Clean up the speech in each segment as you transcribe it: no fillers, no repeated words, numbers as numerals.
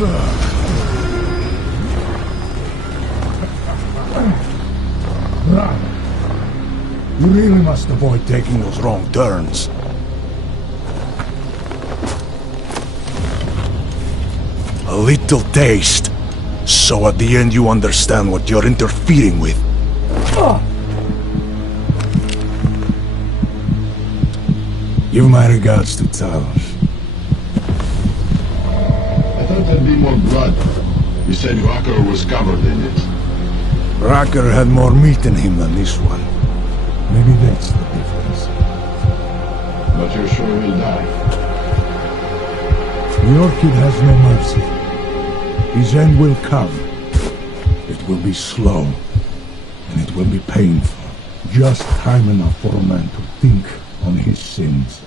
You really must avoid taking those wrong turns. A little taste, so at the end you understand what you're interfering with. Give my regards to Talos. I thought there'd be more blood. You said Rocker was covered in it. Rocker had more meat in him than this one. Maybe that's the difference. But you're sure he'll die? The Orchid has no mercy. His end will come. It will be slow, and it will be painful. Just time enough for a man to think on his sins.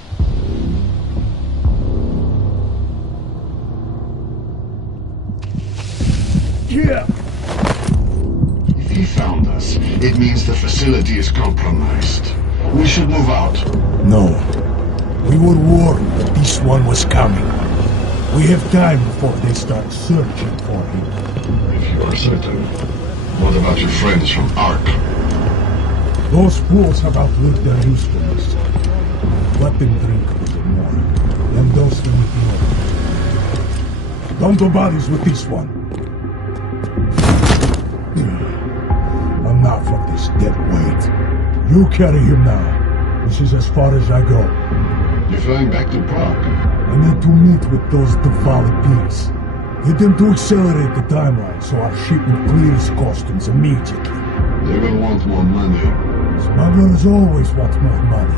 Yeah. If he found us, it means the facility is compromised. We should move out. No. We were warned that this one was coming. We have time before they start searching for him. If you are certain, what about your friends from Ark? Those fools have outlived their usefulness. Let them drink a little more, then dose them with more. Don't do bodies with this one. Enough of this dead weight. You carry him now. This is as far as I go. You're flying back to Prague. I need to meet with those Diwali pigs. Get them to accelerate the timeline so our shipment clears customs immediately. They will want more money. Smugglers always want more money.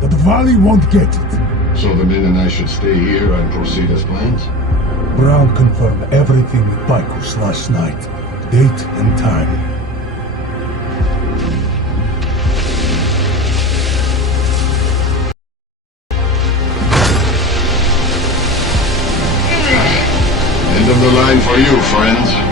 The Diwali won't get it. So the men and I should stay here and proceed as planned? Brown confirmed everything with Baikus last night. Date and time. End of the line for you, friend.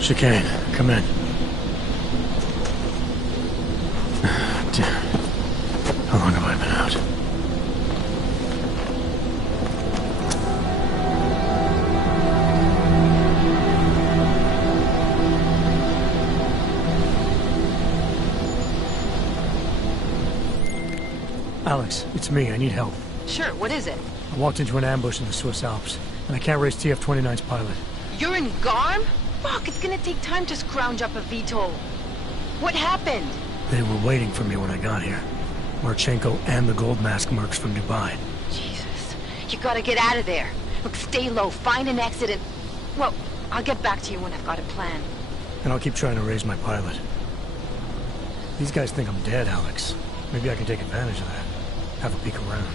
Chicane, come in. Damn. How long have I been out? Alex, it's me. I need help. Sure, what is it? I walked into an ambush in the Swiss Alps, and I can't raise TF-29's pilot. You're in Garm? Fuck, it's gonna take time to scrounge up a VTOL. What happened? They were waiting for me when I got here. Marchenko and the Gold Mask mercs from Dubai. Jesus, you gotta get out of there. Look, stay low, find an exit and... Well, I'll get back to you when I've got a plan. And I'll keep trying to raise my pilot. These guys think I'm dead, Alex. Maybe I can take advantage of that. Have a peek around.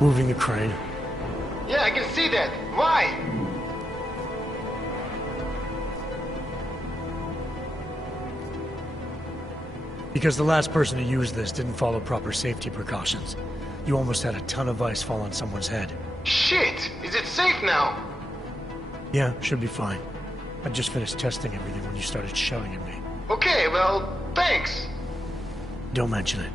Moving the crane. Yeah, I can see that. Why? Because the last person to use this didn't follow proper safety precautions. You almost had a ton of ice fall on someone's head. Shit! Is it safe now? Yeah, should be fine. I just finished testing everything when you started shouting at me. Okay, well, thanks. Don't mention it.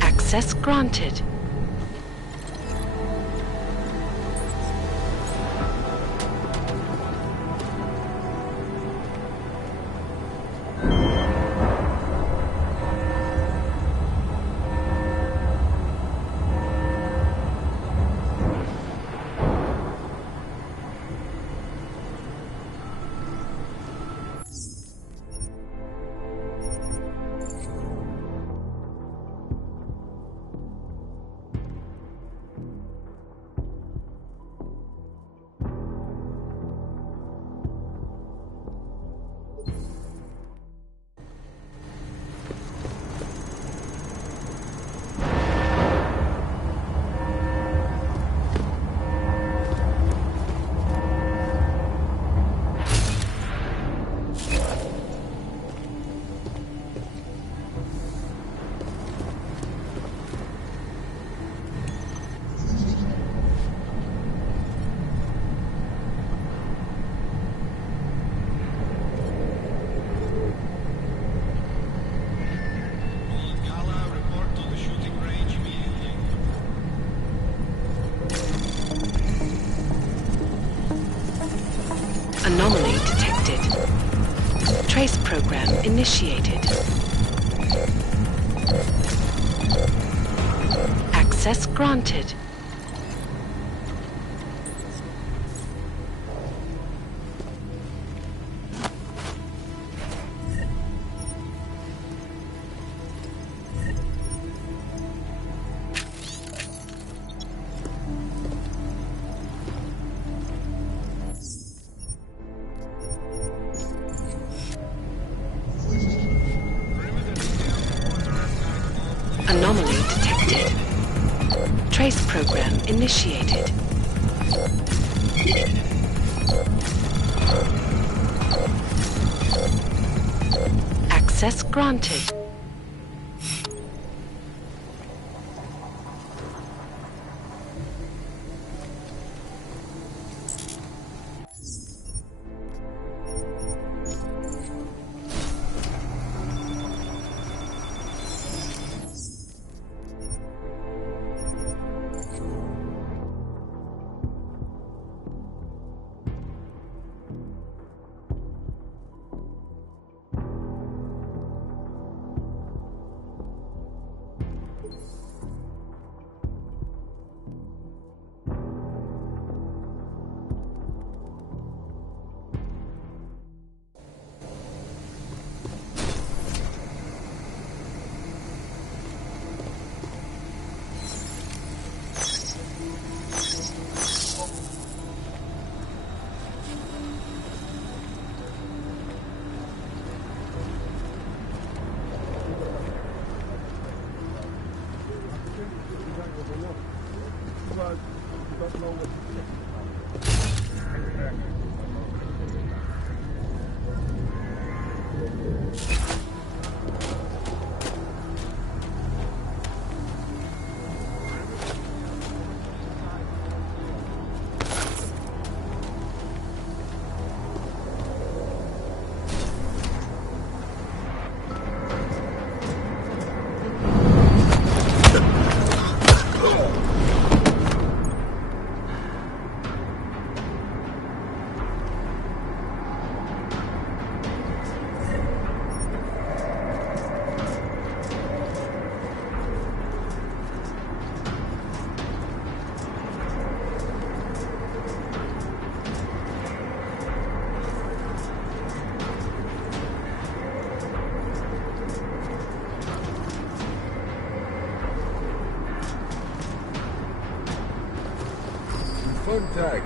Access granted. Anomaly detected. Trace program initiated. Access granted. Anomaly detected. Trace program initiated. Access granted. Phone tag.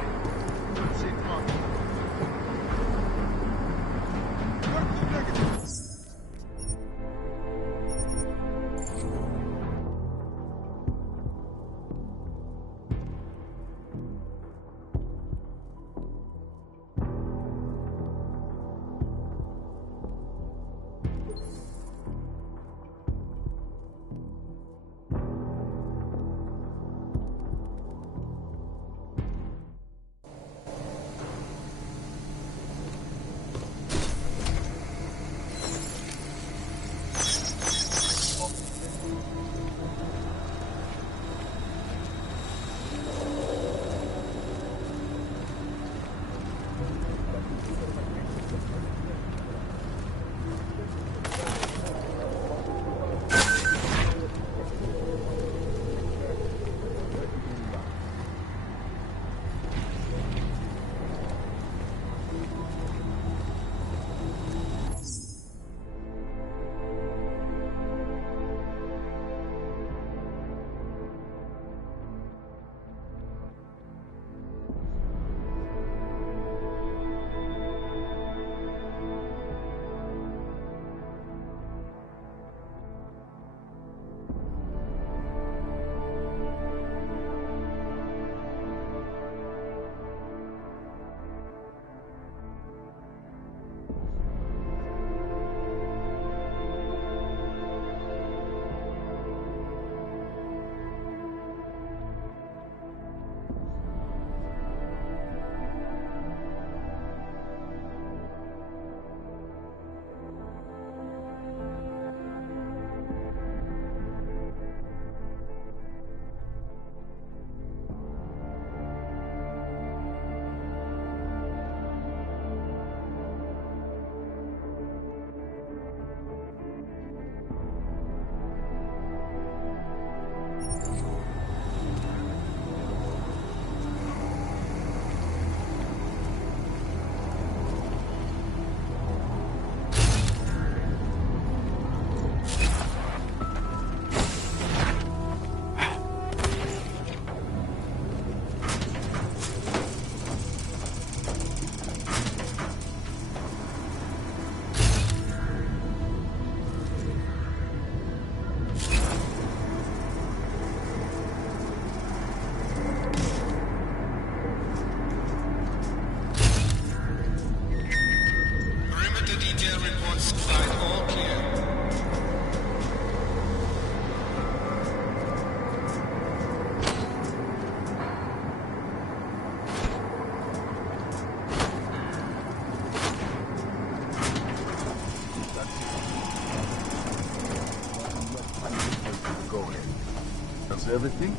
Everything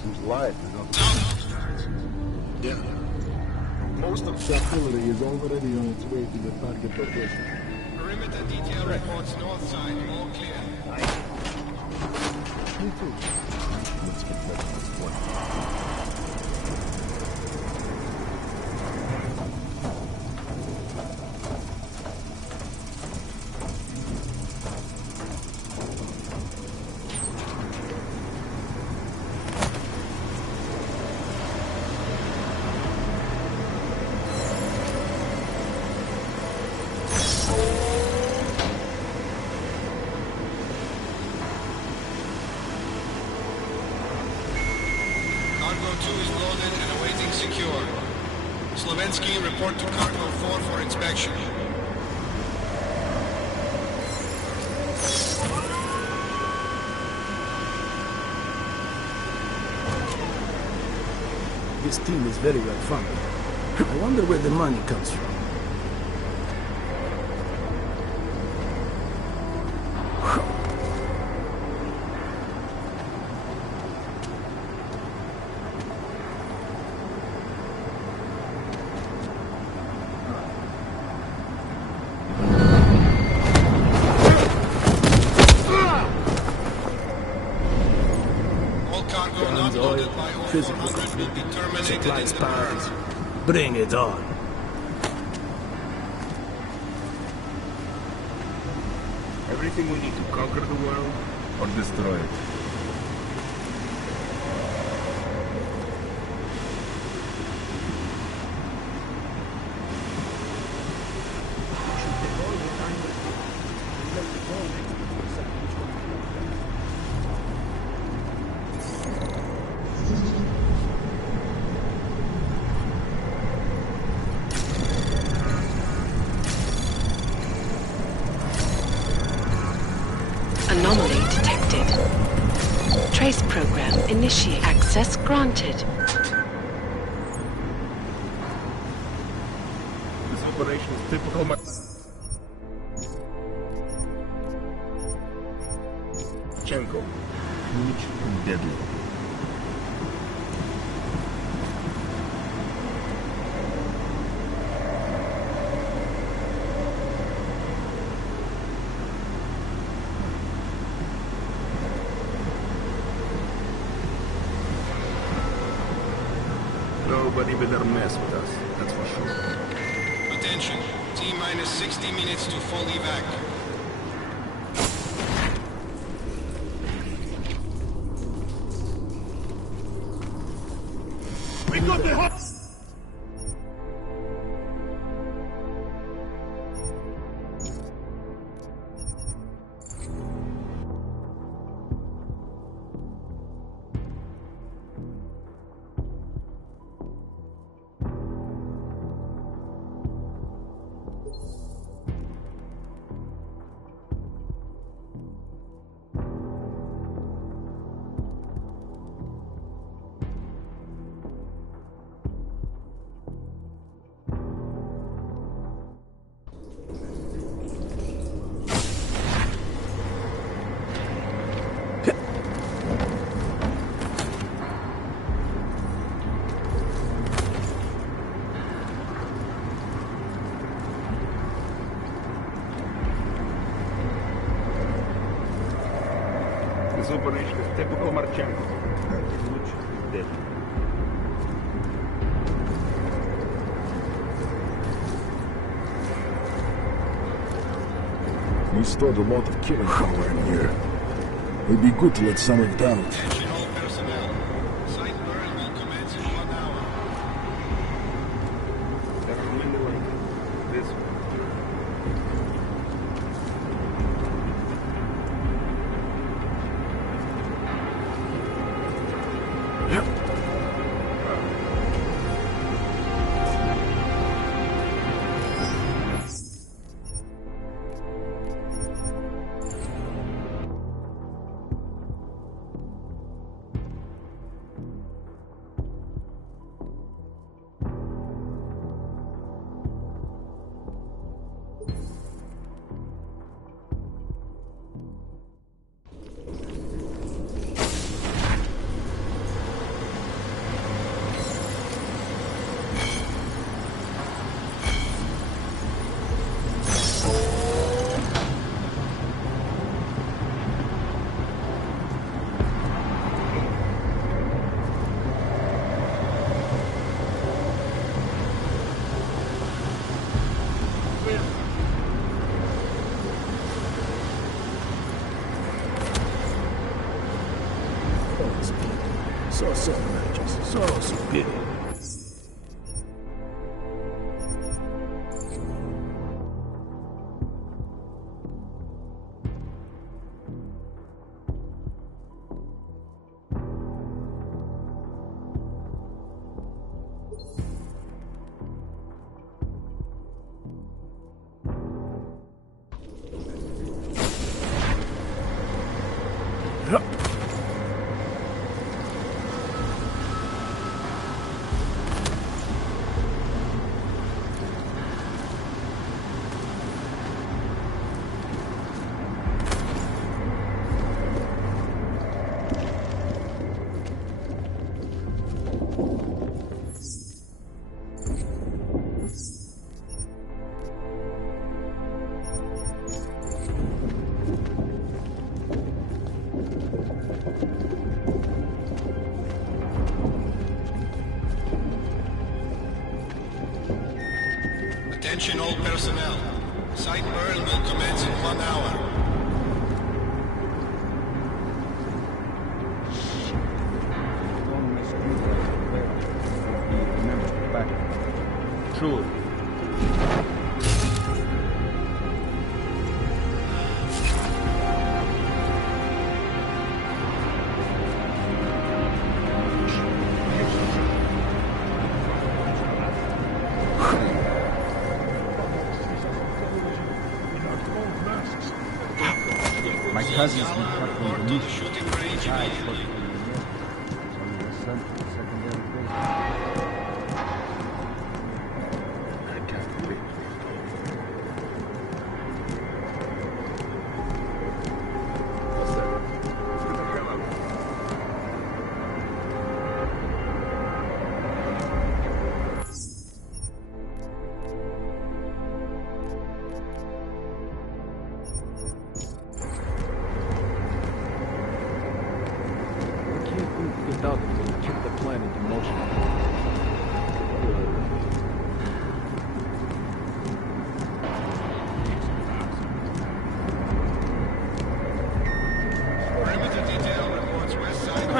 seems live. Yeah. Most of the artillery is already on its way to the target location. Perimeter detail reports north side, all clear. Me too. Let's get back to this point. 2 is loaded and awaiting secure. Slovensky, report to Cargo 4 for inspection. This team is very well funded. I wonder where the money comes from. All cargo not loaded by 0400 will be terminated in the burn. Bring it on. Everything we need to conquer the world or destroy it. Anomaly detected. Trace program initiate. Access granted. This operation is typical. Chenko, huge and deadly. Nobody better mess with us, that's for sure. Attention, T-minus 60 minutes to full evac. We got the hot. This operation is typical Marchenko. Huge and deadly. We stored a lot of killing power in here. It'd be good to let some of it out. Attention all personnel. Site burn will commence in 1 hour. That's the window lane. This way. So righteous, so pity. Attention all personnel. Site burn will commence in 1 hour. True. My cousin's been covering the news. Shooting range immediately. Without them, we kick the plan into motion. Perimeter detail reports west side.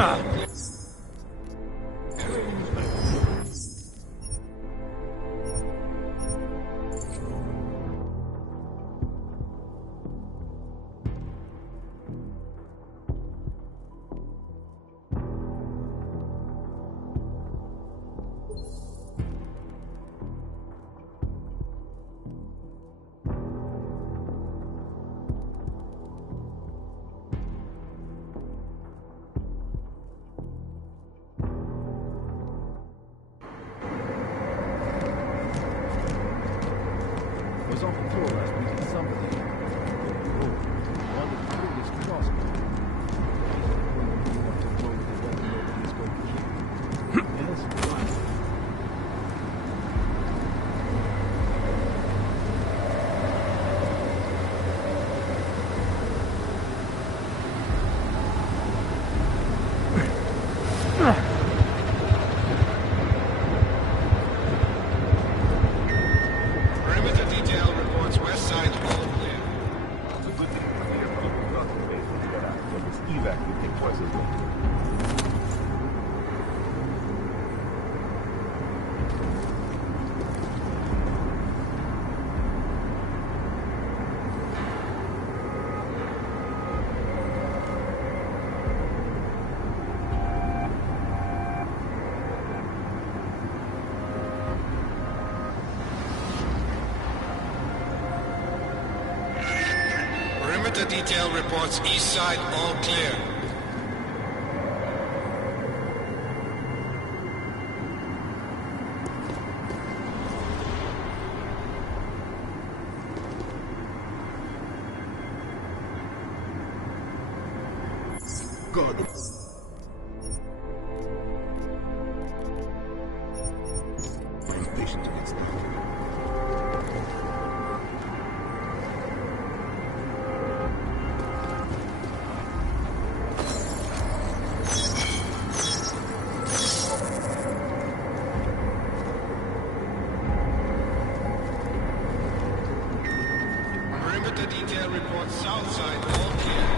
I was on patrol last week and somebody wanted to kill this crossbow. Perimeter detail reports west side all clear. It's a good thing for your people not to pay for that after this evac will take twice as long. Perimeter detail reports east side all clear. God. My impatience gets started. Perimeter detail reports south side all clear.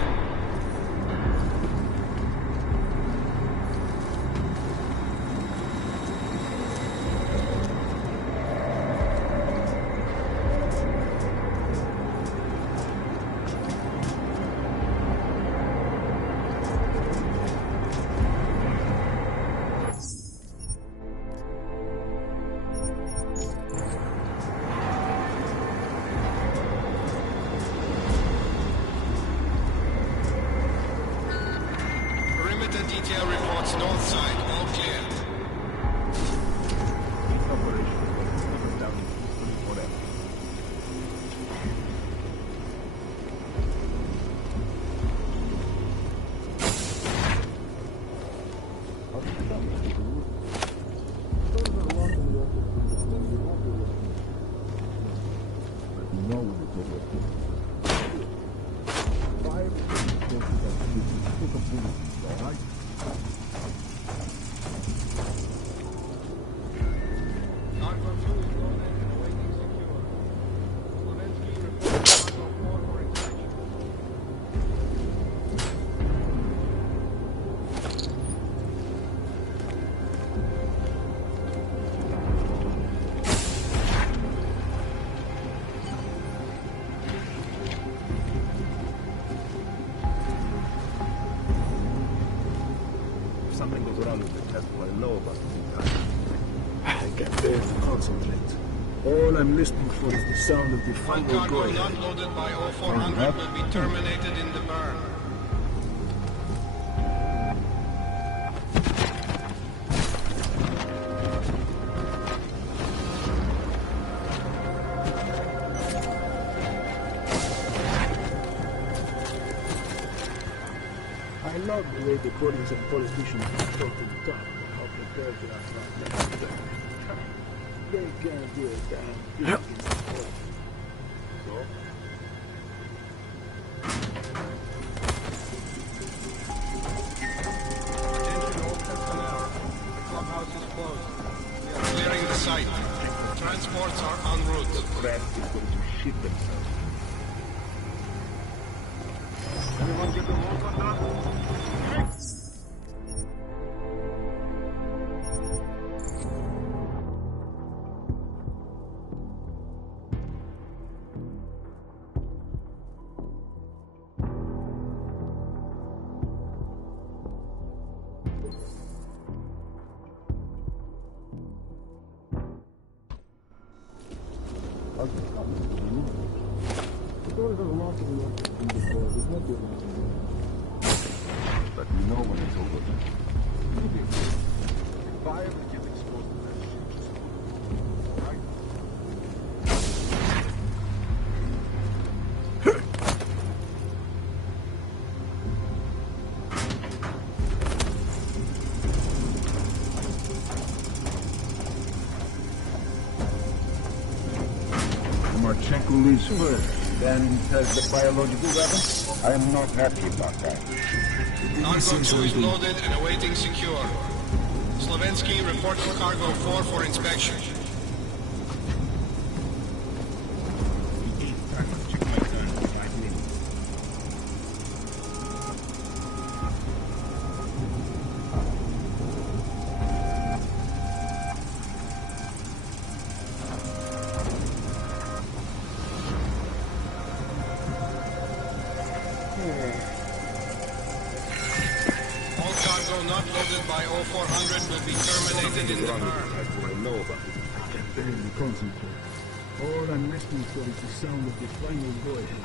RTL reports north side, all clear. These operations will keep us down peacefully forever. Cargo 2 is loaded and awaiting secure. Slovensky reports cargo 4 for inspection. If something goes wrong with the test, we'll know about it in time. I can't bear to concentrate. All I'm listening for is the sound of the All final cargo go not loaded by 0400 will be terminated in the burn. I love the way the police and politicians talk to the top about how prepared they are for next turn. They can't do a damn thing against the police. So? Attention all personnel. The clubhouse is closed. We are clearing the site. Transports are en route. The press is going to shit themselves. Anyone get the whole conduct? But we know when it's over. Fire that gets exposed to that shit just right? Marchenko leaves first, then has the biological weapon? I am not happy about that. Cargo 2 is loaded and awaiting secure. Slovensky reporting cargo 4 for inspection. All cargo not loaded by 0400 will be terminated in the burn. That's what I know about it. I can't barely concentrate. All I'm listening for is the sound of the final go ahead.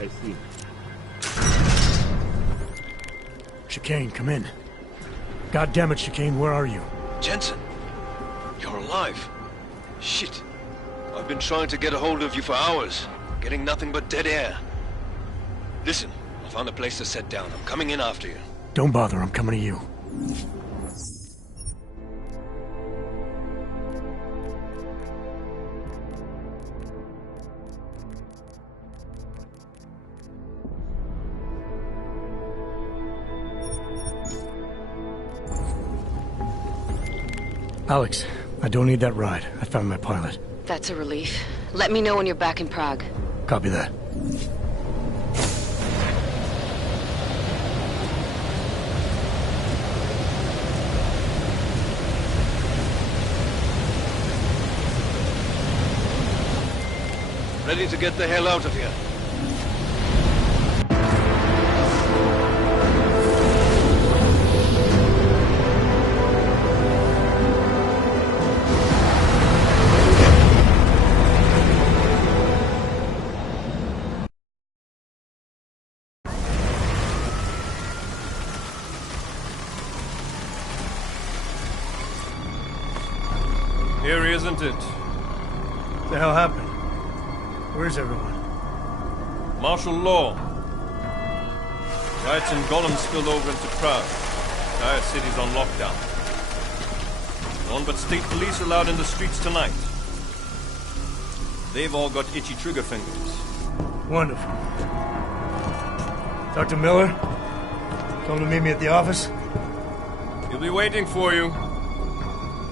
I see. Chicane, come in. God damn it, Chicane, where are you? Jensen, you're alive. Shit. I've been trying to get a hold of you for hours, getting nothing but dead air. Listen, I found a place to set down. I'm coming in after you. Don't bother, I'm coming to you. Alex, I don't need that ride. I found my pilot. That's a relief. Let me know when you're back in Prague. Copy that. Ready to get the hell out of here. Scary, isn't it? What the hell happened? Where's everyone? Martial law. Riots in Gollum spilled over into Prague. Entire city's on lockdown. None but state police allowed in the streets tonight. They've all got itchy trigger fingers. Wonderful. Dr. Miller? Come to meet me at the office? He'll be waiting for you.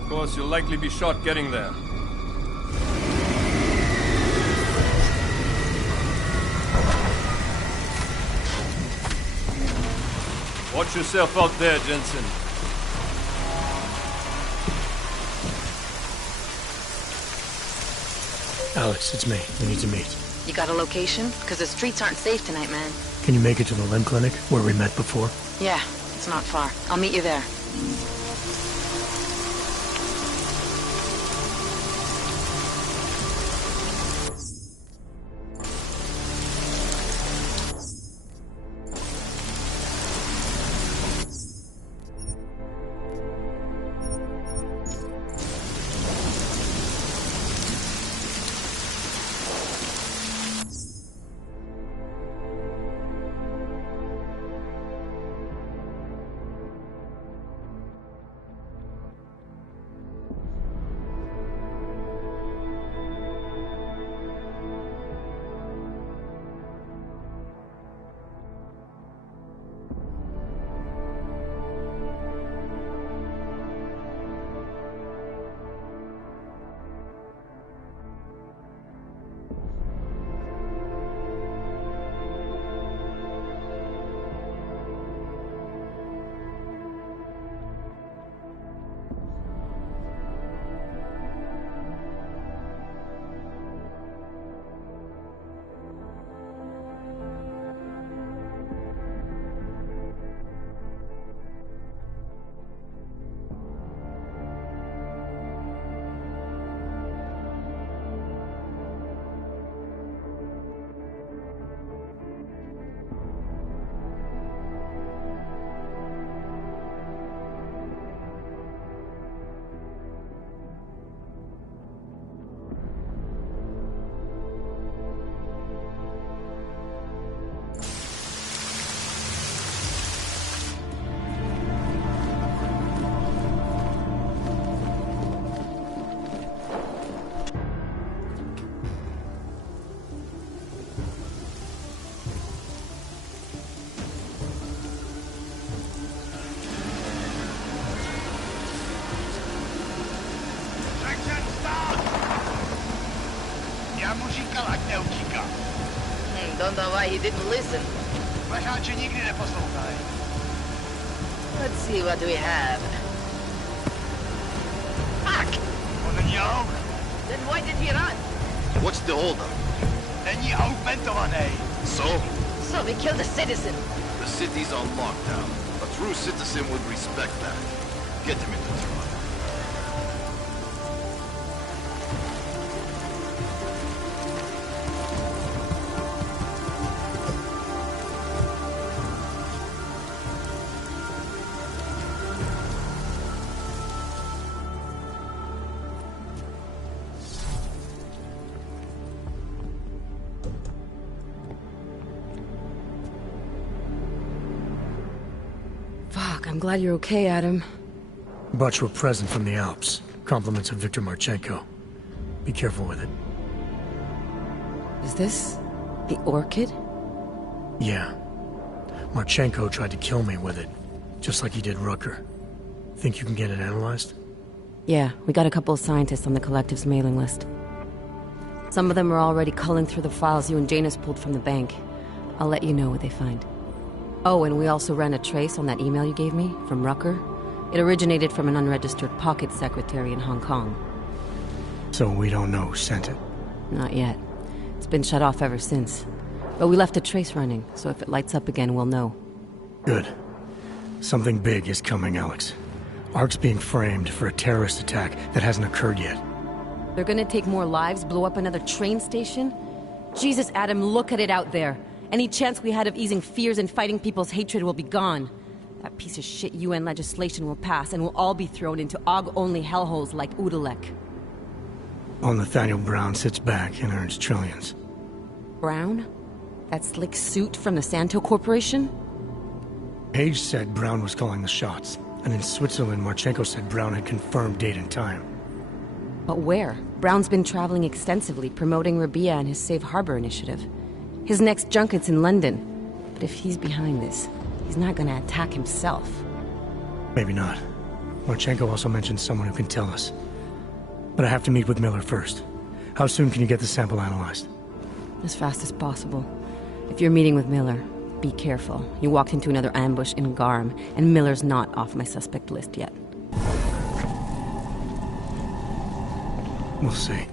Of course, you'll likely be shot getting there. Watch yourself out there, Jensen. Alex, it's me. We need to meet. You got a location? Because the streets aren't safe tonight, man. Can you make it to the limb clinic, where we met before? Yeah, it's not far. I'll meet you there. Don't know why he didn't listen. Let's see what we have. Fuck! Then why did he run? What's the holdup? So we killed a citizen. the city's on lockdown. A true citizen would respect that. Get him in the truck. I'm glad you're okay, Adam. Butch were present from the Alps. Compliments of Viktor Marchenko. Be careful with it. Is this the orchid? Yeah. Marchenko tried to kill me with it, just like he did Rucker. Think you can get it analyzed? Yeah, we got a couple of scientists on the collective's mailing list. Some of them are already culling through the files you and Janus pulled from the bank. I'll let you know what they find. Oh, and we also ran a trace on that email you gave me, from Rucker. It originated from an unregistered pocket secretary in Hong Kong. So we don't know who sent it? Not yet. It's been shut off ever since. But we left a trace running, so if it lights up again, we'll know. Good. Something big is coming, Alex. Ark's being framed for a terrorist attack that hasn't occurred yet. They're gonna take more lives, blow up another train station? Jesus, Adam, look at it out there. Any chance we had of easing fears and fighting people's hatred will be gone. That piece of shit UN legislation will pass, and we'll all be thrown into AUG-only hellholes like Udalek. While Nathaniel Brown sits back and earns trillions. Brown? That slick suit from the Santo Corporation? Page said Brown was calling the shots, and in Switzerland, Marchenko said Brown had confirmed date and time. But where? Brown's been traveling extensively, promoting Rabia and his Safe Harbor initiative. His next junket's in London. But if he's behind this, he's not gonna attack himself. Maybe not. Marchenko also mentioned someone who can tell us. But I have to meet with Miller first. How soon can you get the sample analyzed? As fast as possible. If you're meeting with Miller, be careful. You walked into another ambush in Garm, and Miller's not off my suspect list yet. We'll see.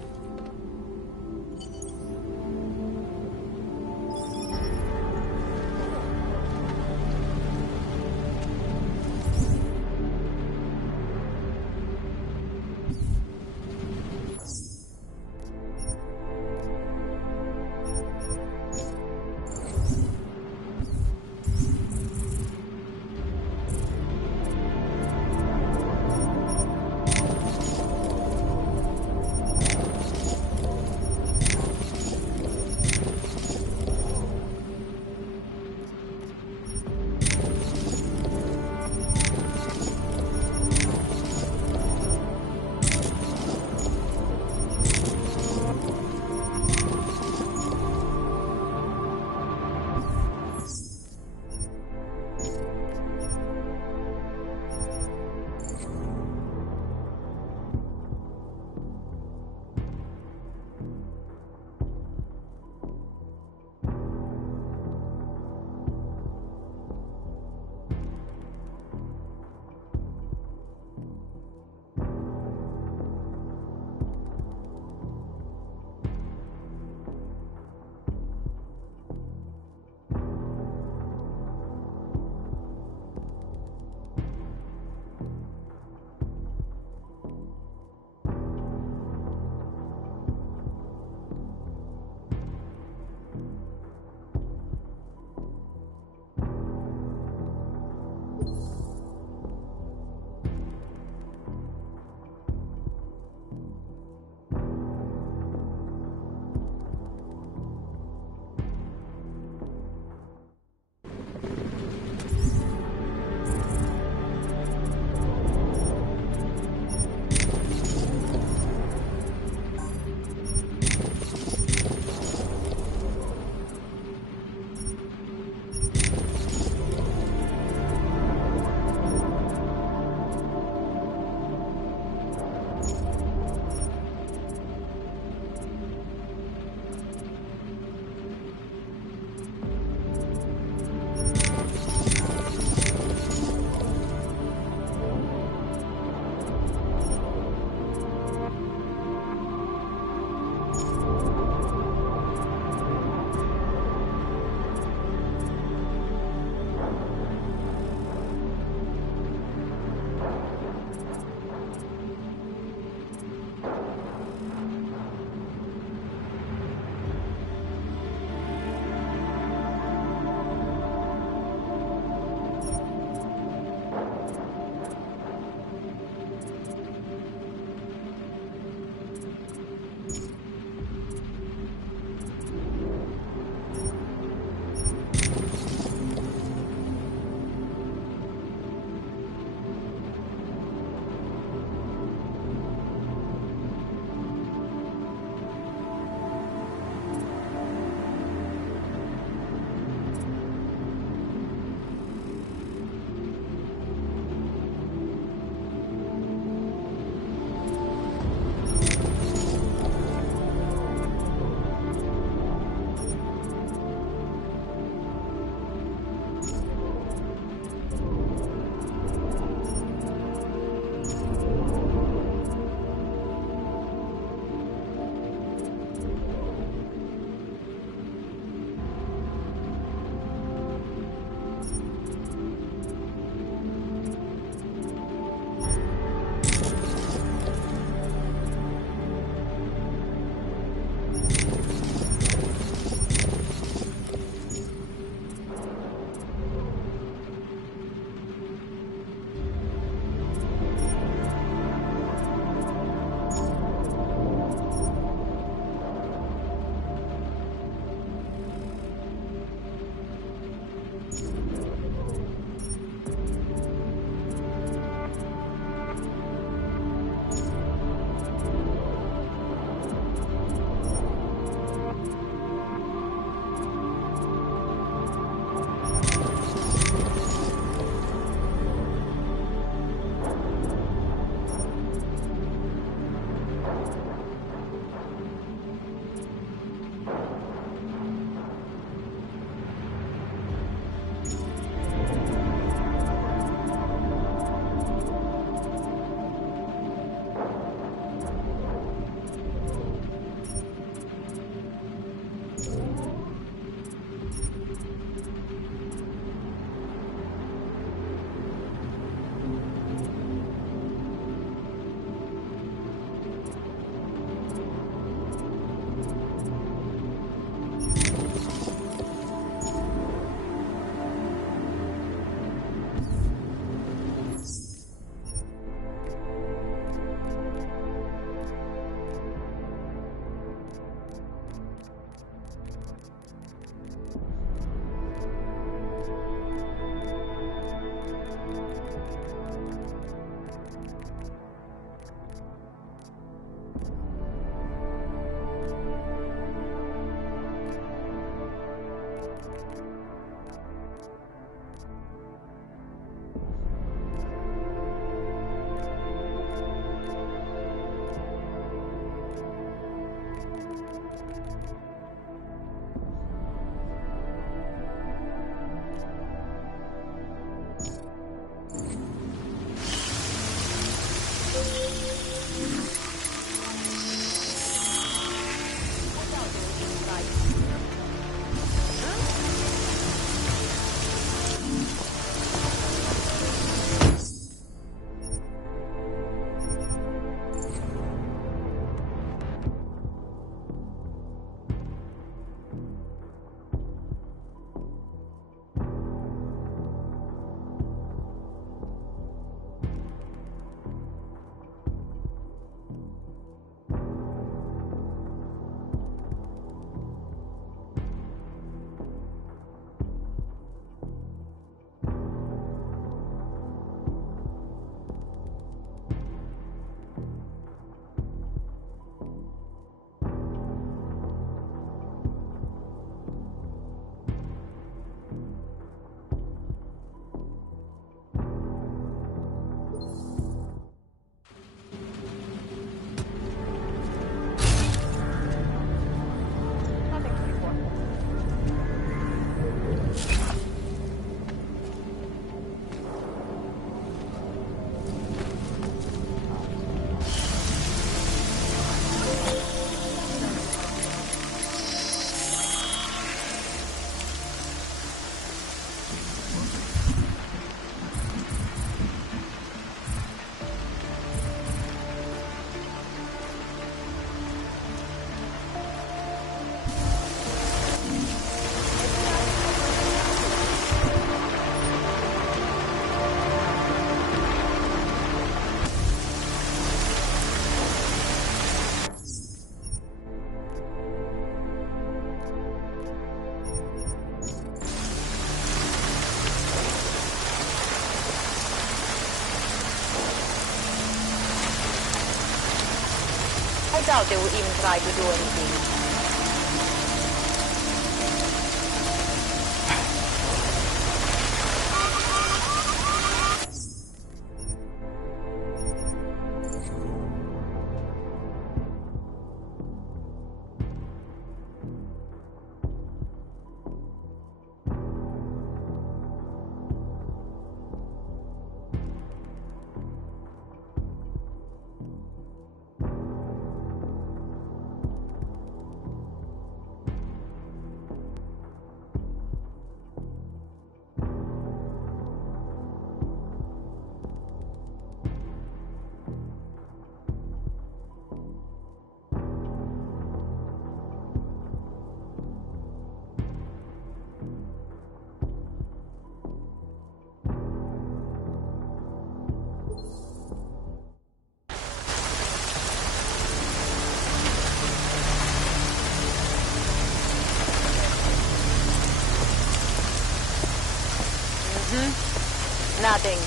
I doubt they will even try to do anything. Nothing.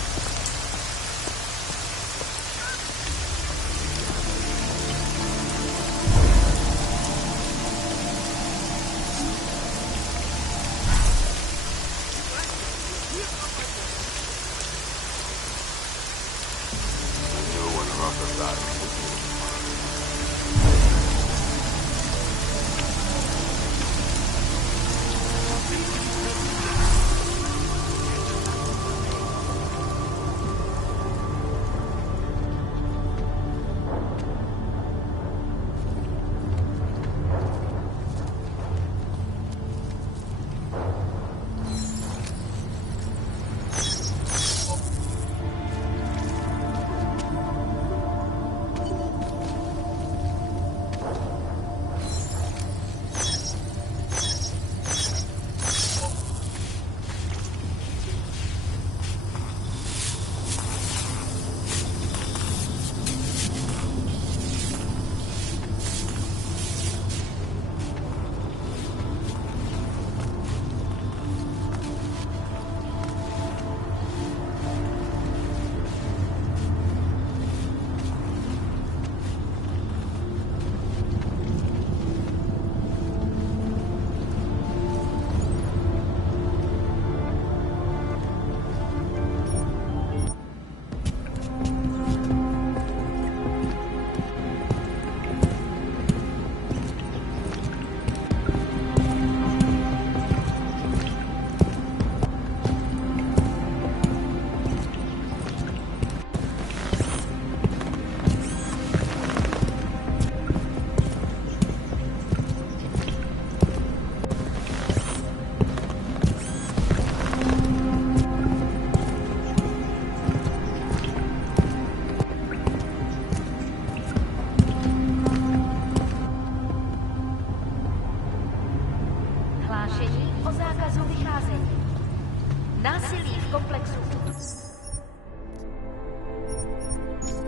Násilí v komplexu.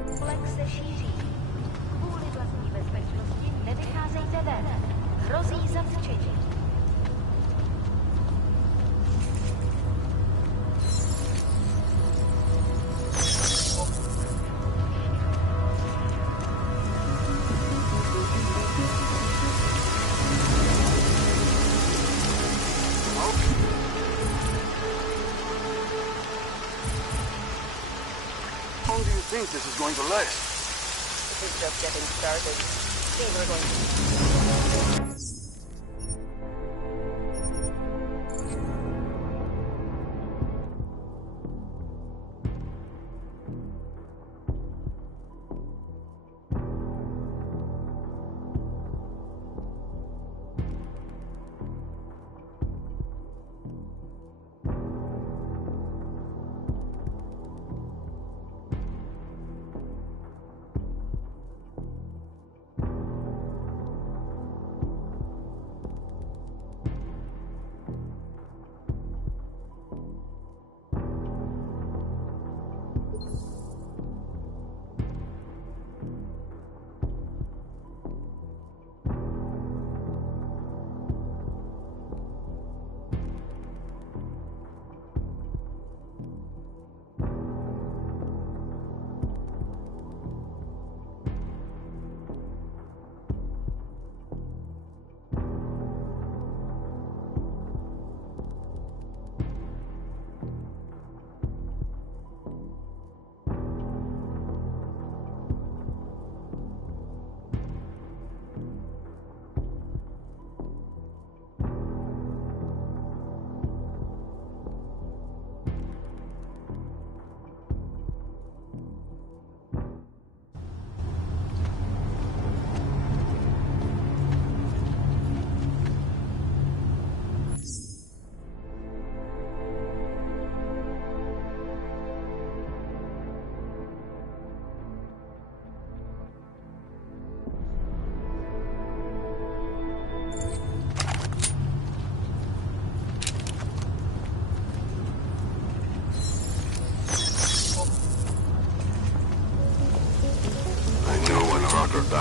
Komplex se šíří. Kvůli vlastní bezpečnosti nevycházejte ven. Hrozí zatčení. How long do you think this is going to last? This is just getting started. Things are going to...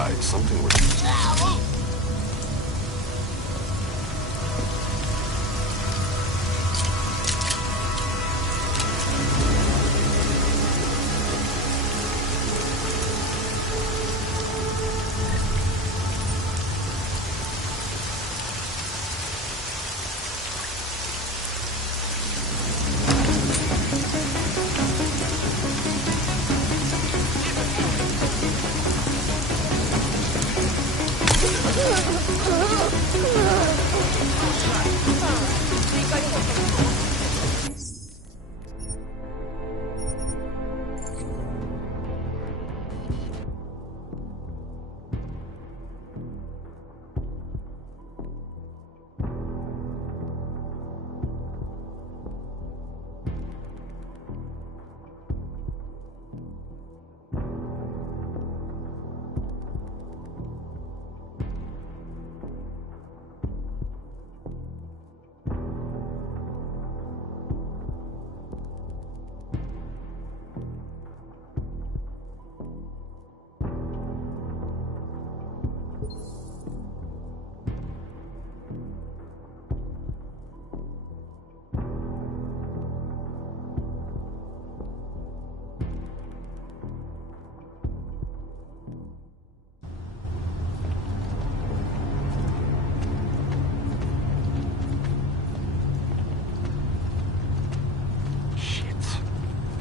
died, something was...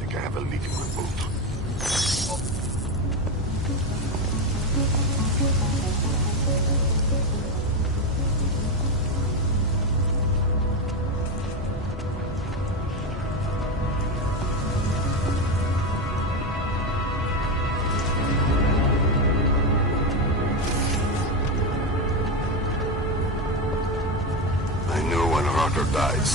I have a leak in my boot. I knew when Roger died,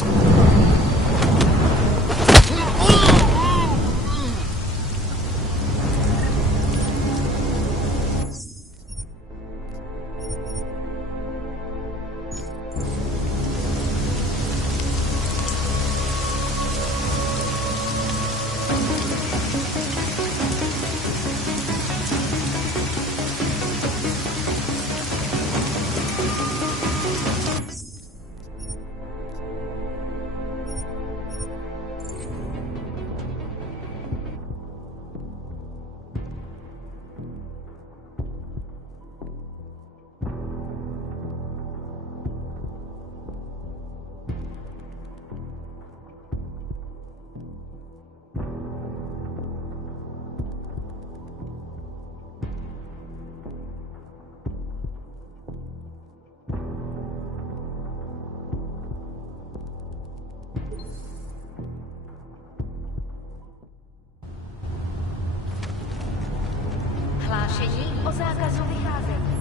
Hlášení o zákazu vycházení.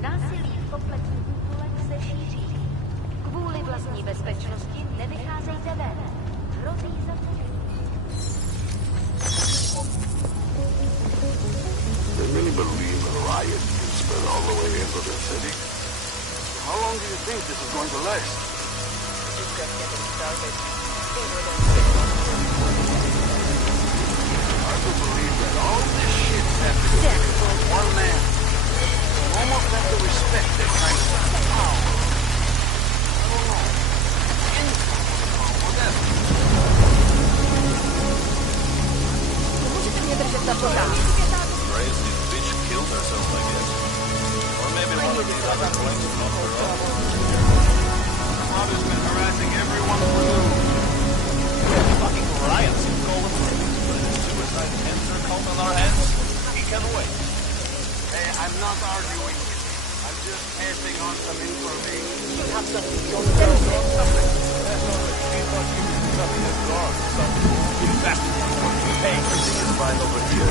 Násilí v komplexu útulek se šíří. Kvůli vlastní bezpečnosti nevycházejte ven. Hrozí zatčení. They really believe a riot can spread all the way into the city? How long do you think this is going to last? It's just getting started. I do believe that all this shit happened because of one man. You almost have to respect that kind of power. I don't know. Income, whatever. Můžete mě držet za potáv. Crazy bitch killed herself, I guess. Or maybe one of these other places off her own. Mob has been harassing everyone through. Fucking riots in Golden State. Suicide cancer cult on our hands. He can wait. Hey, I'm not arguing with you. I'm just passing on some information. You have something to That's all that she thought she was becoming a god. Some bastard. Hey, everything is fine over here.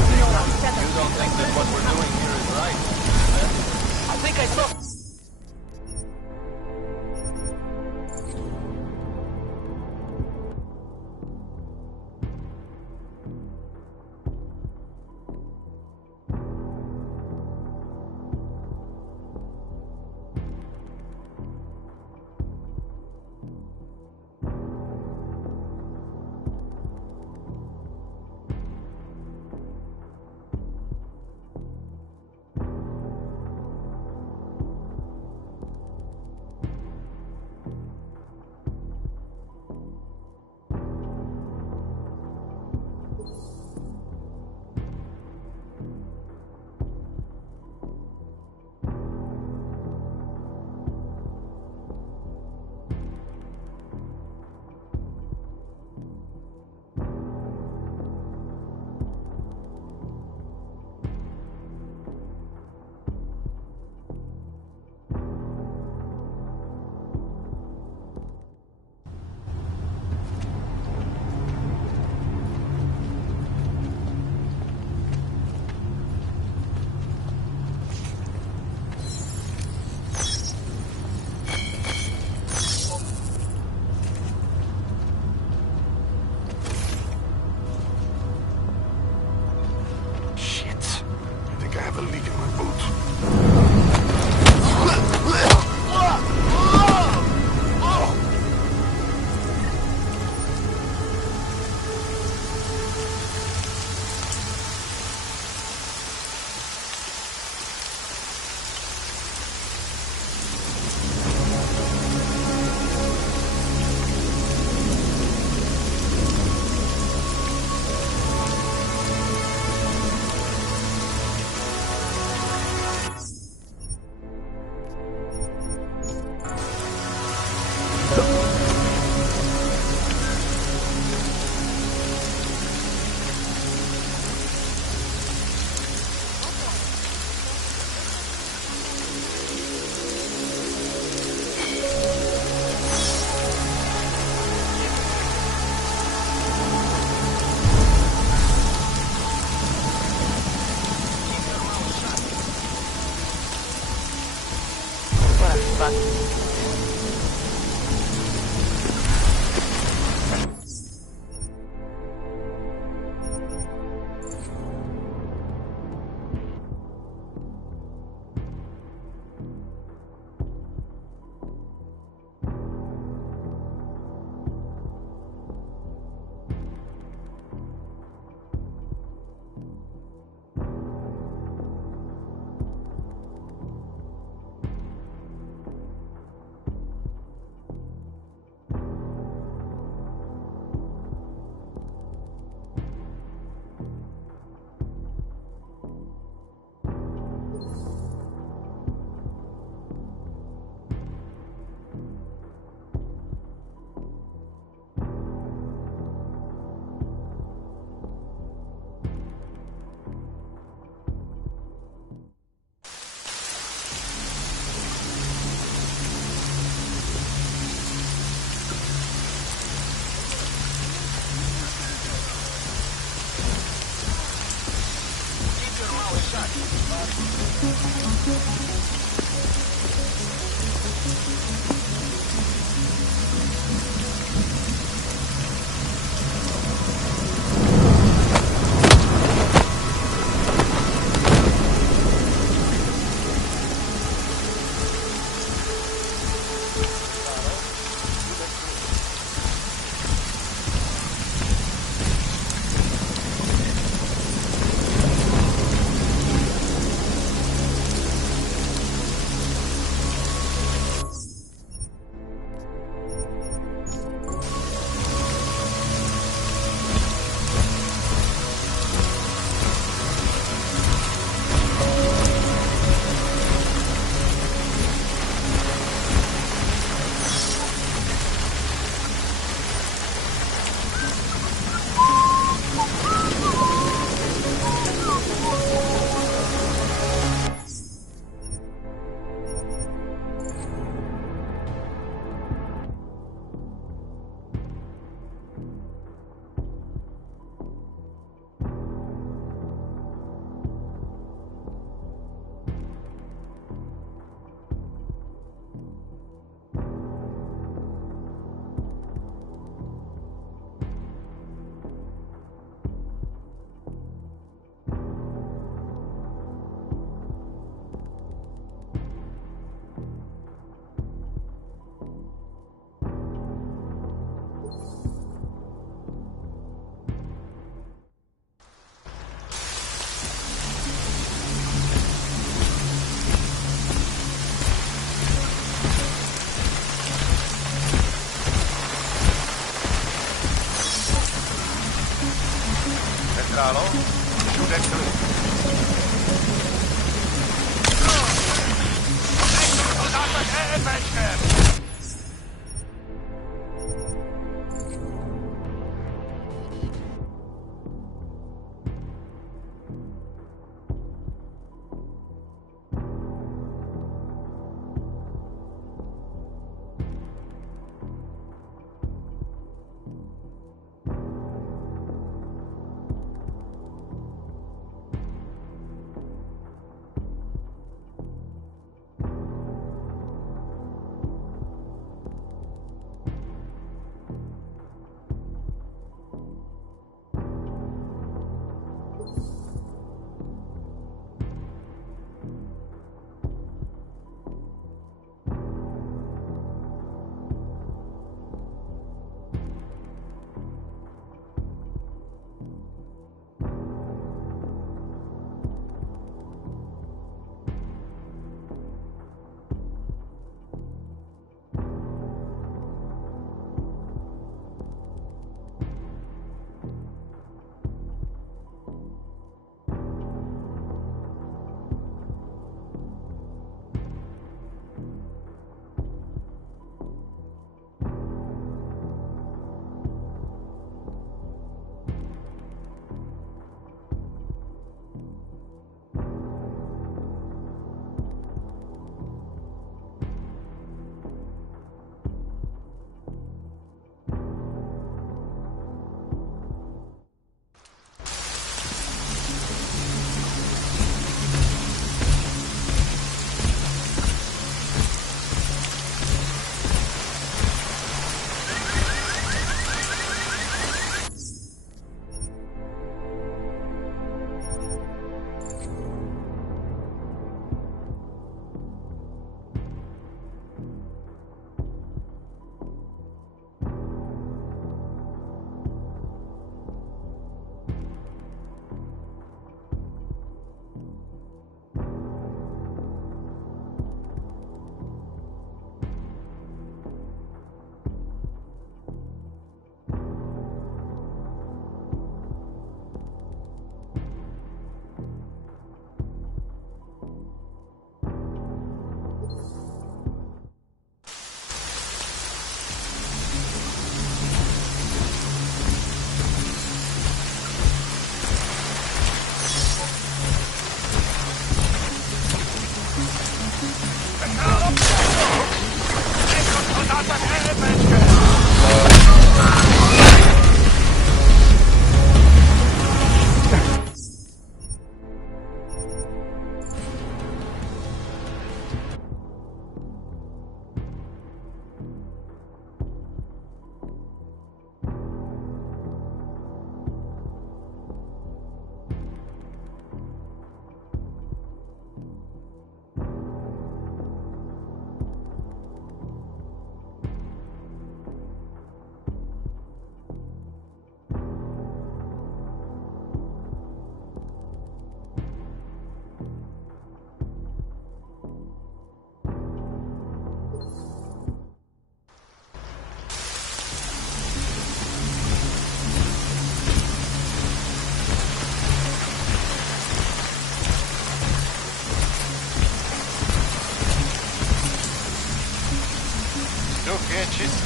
You don't think that what we're doing here is right? I think I saw... Centrálo, všude klid. To zásah EEPčkem!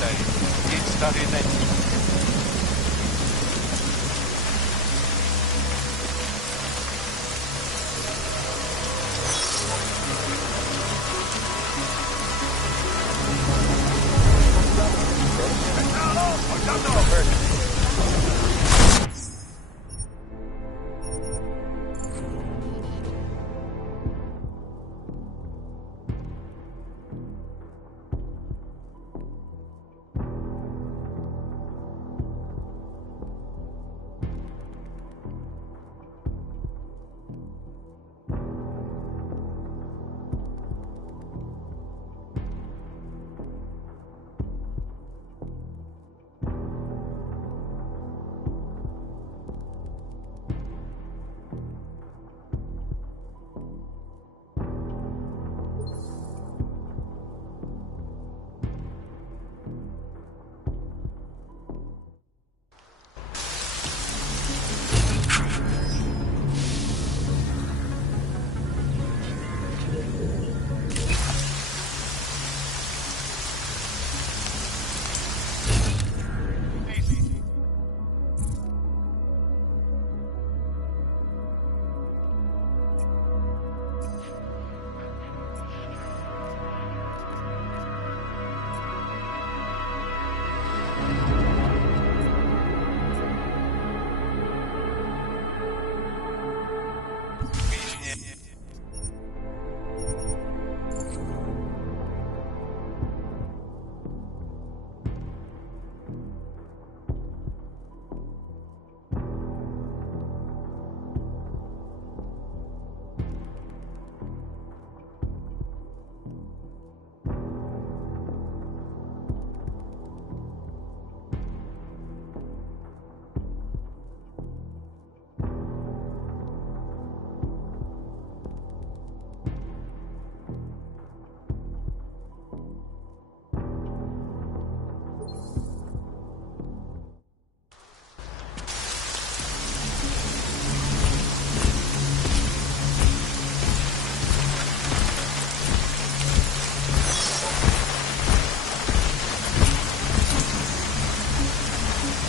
artillery. It's the revenge.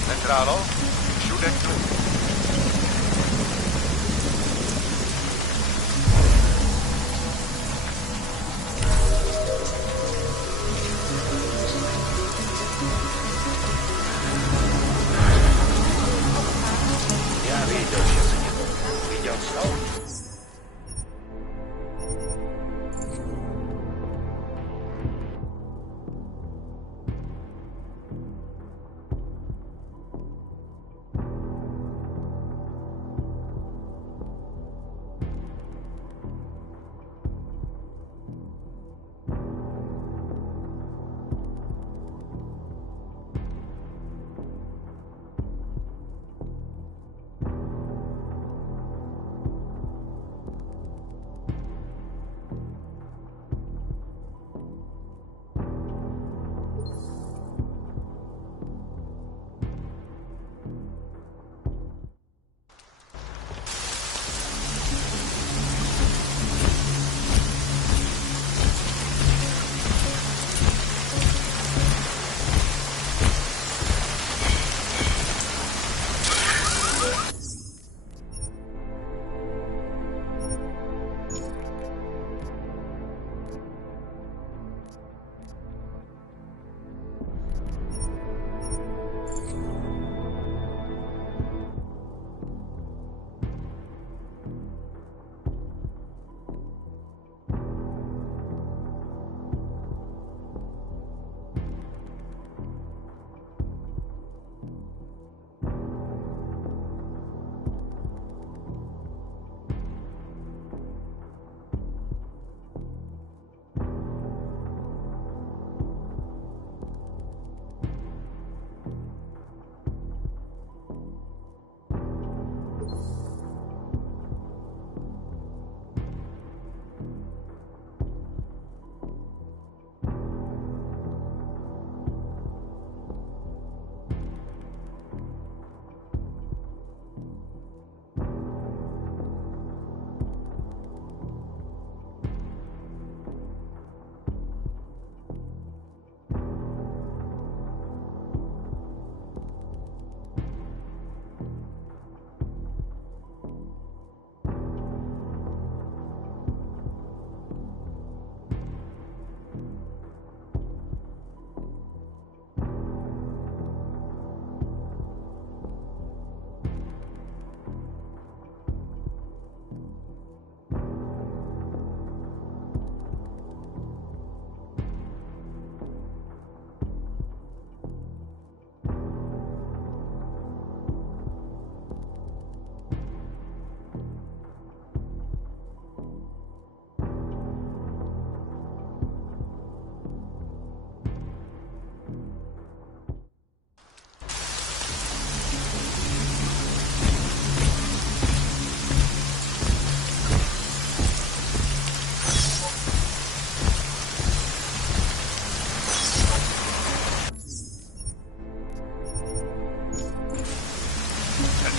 Centrálo, všude klid. Já viděl, že jsi viděl snou.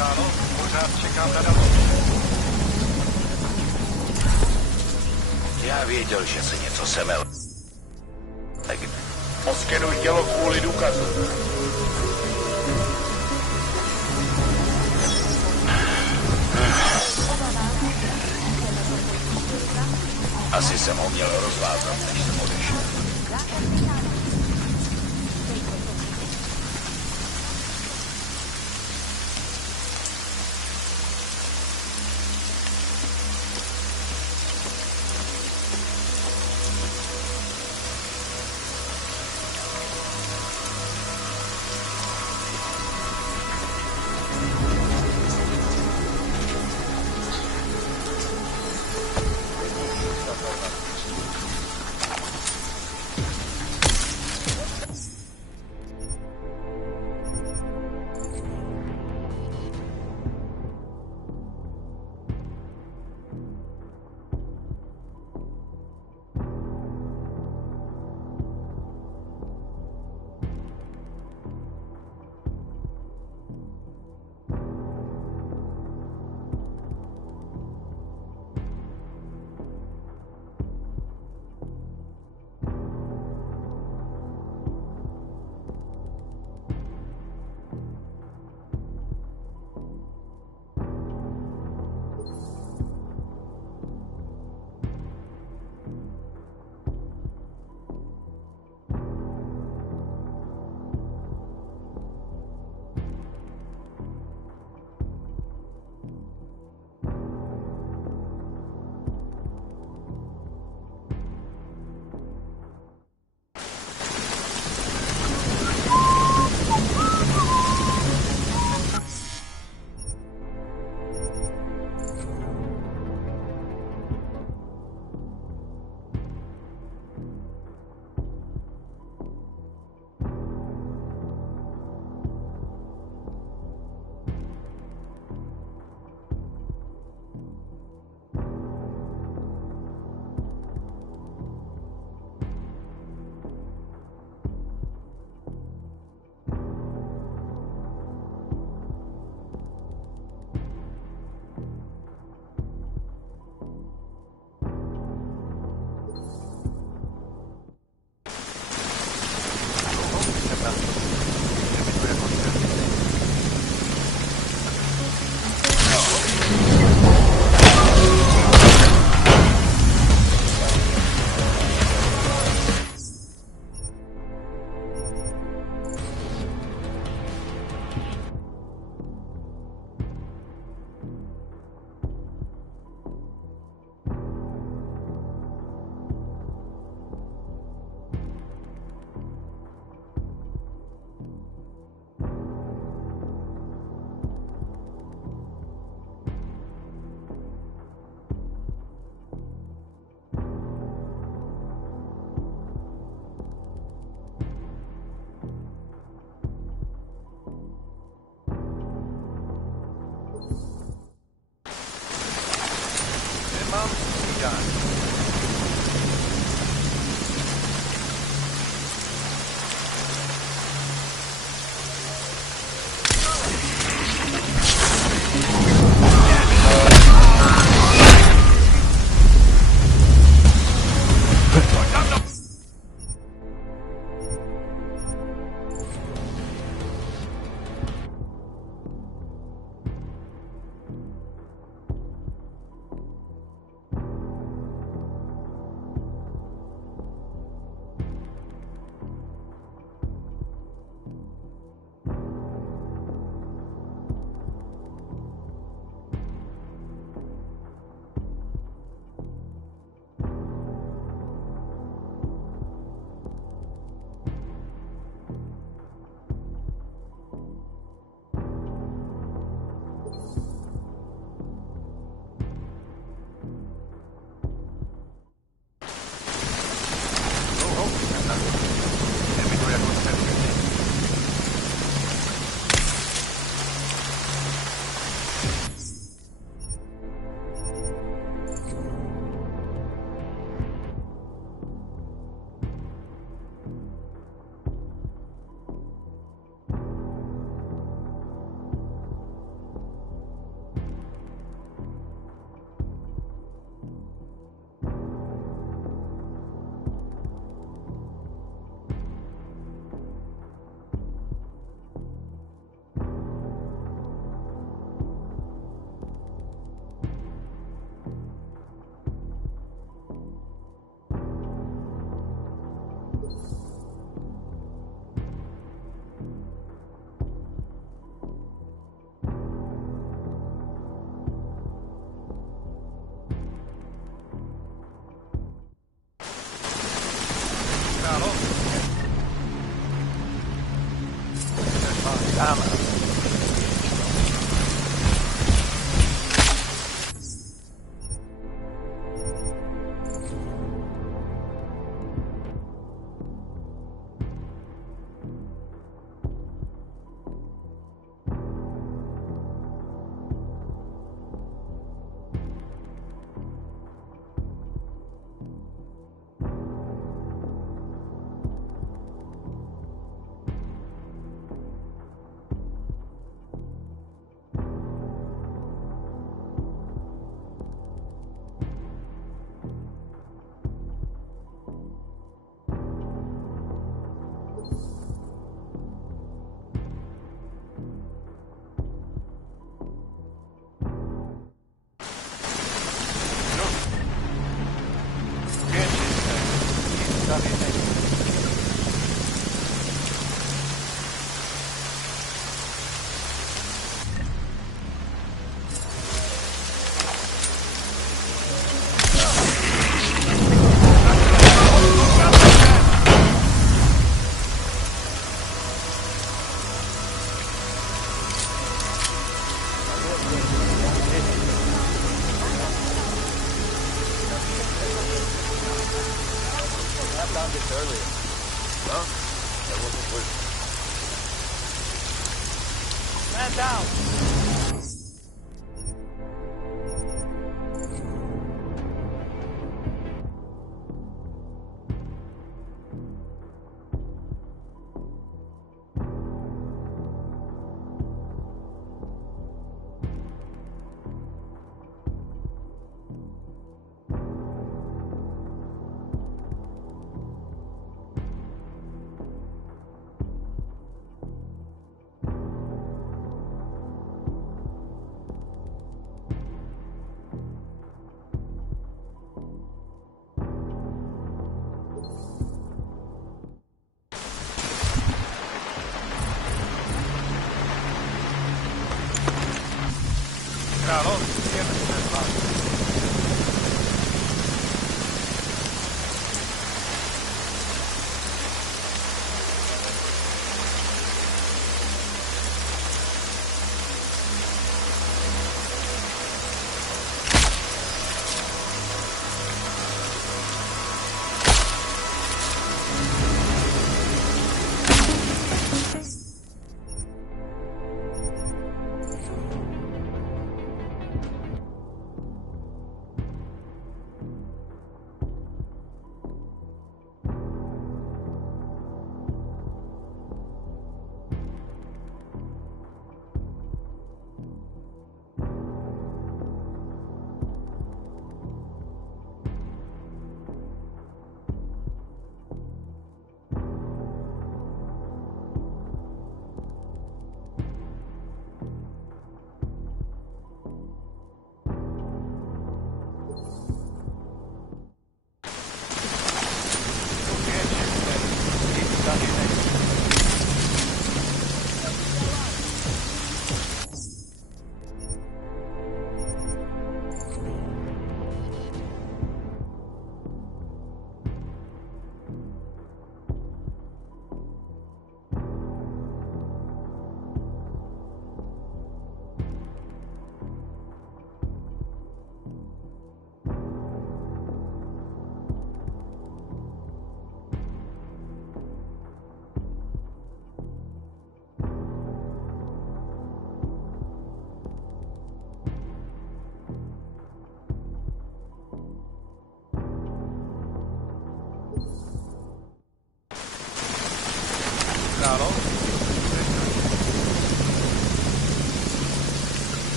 králo, pořád čekám na další. Já věděl, že se něco semel. Oskenuj tělo kvůli důkazu. Asi jsem ho měl rozvázat, než jsem odešel. camera.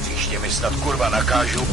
Příště mi snad kurva nakážu.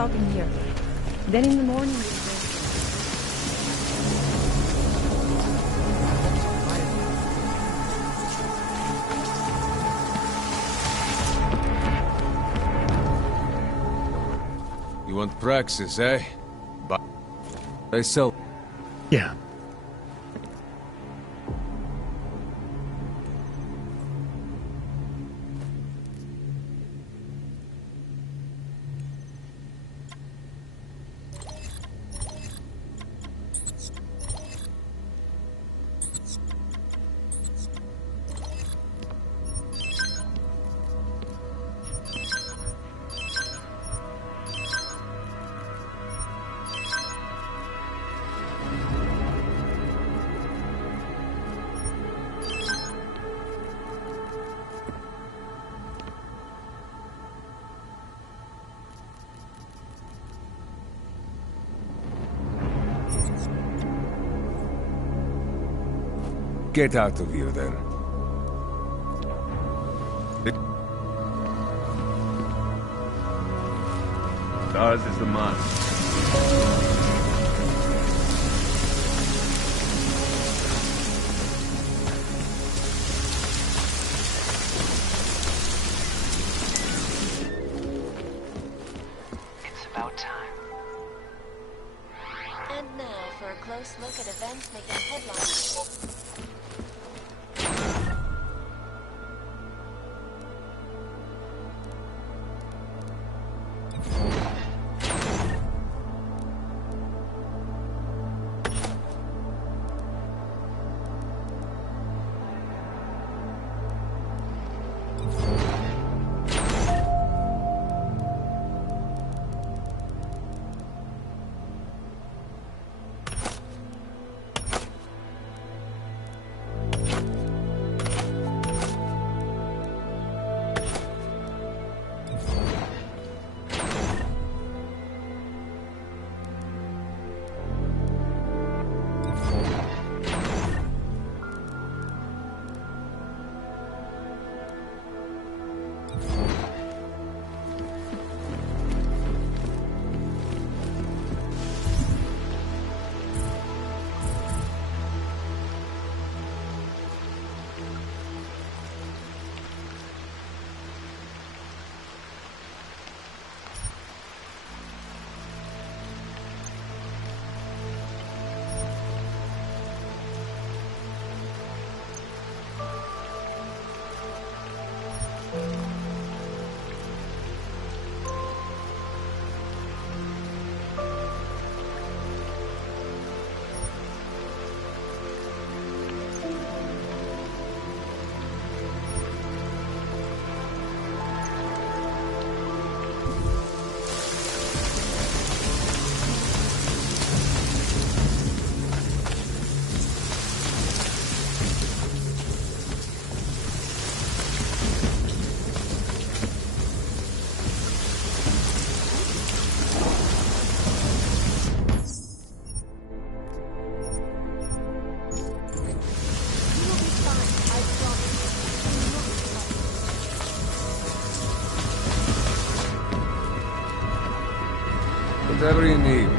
Out in here. Then in the morning You want Praxis, eh? But they sell. Yeah. Get out of here, then. Ours is the must. about time. And now for a close look at events making headlines. Whatever you need.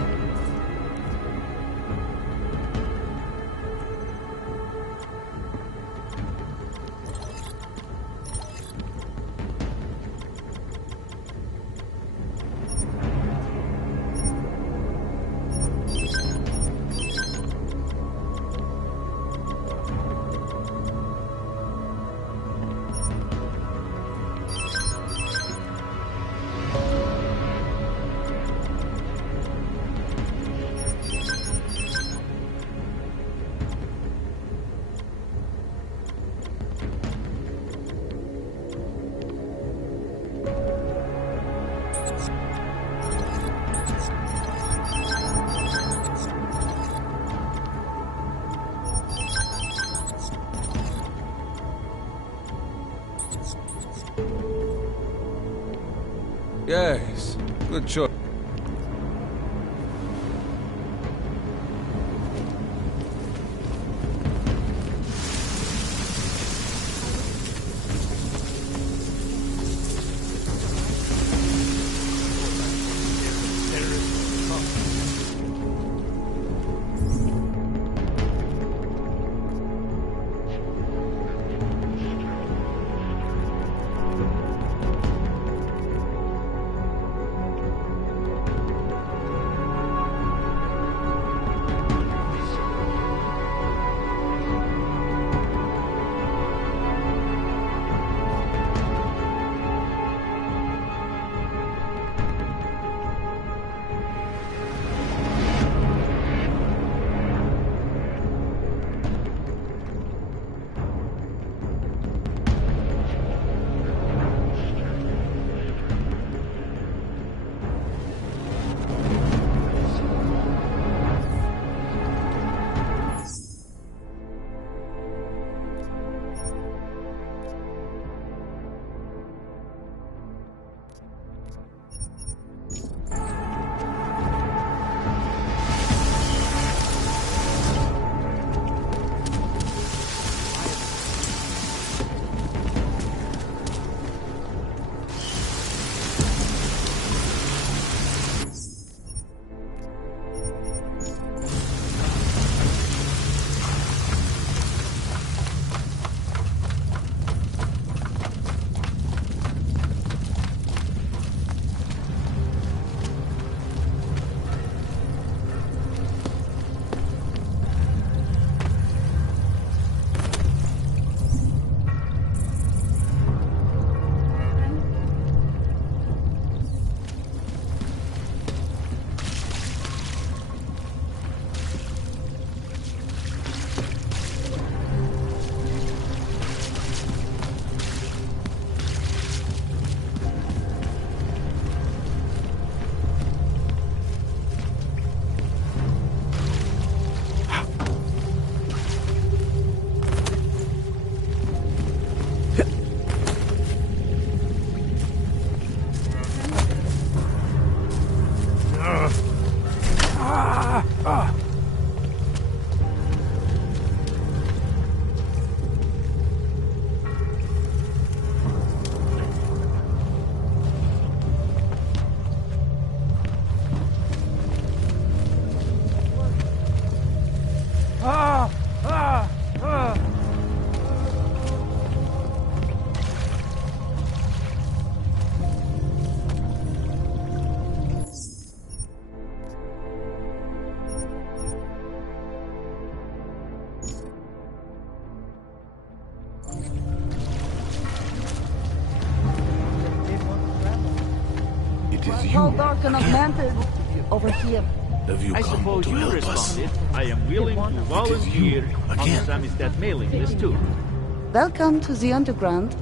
Yes, good choice. It is you. Tall, dark, and augmented. Over here. Have you I come suppose to you help us? responded. I am willing to volunteer on the again. Samizdat mailing list too. Welcome to the Underground.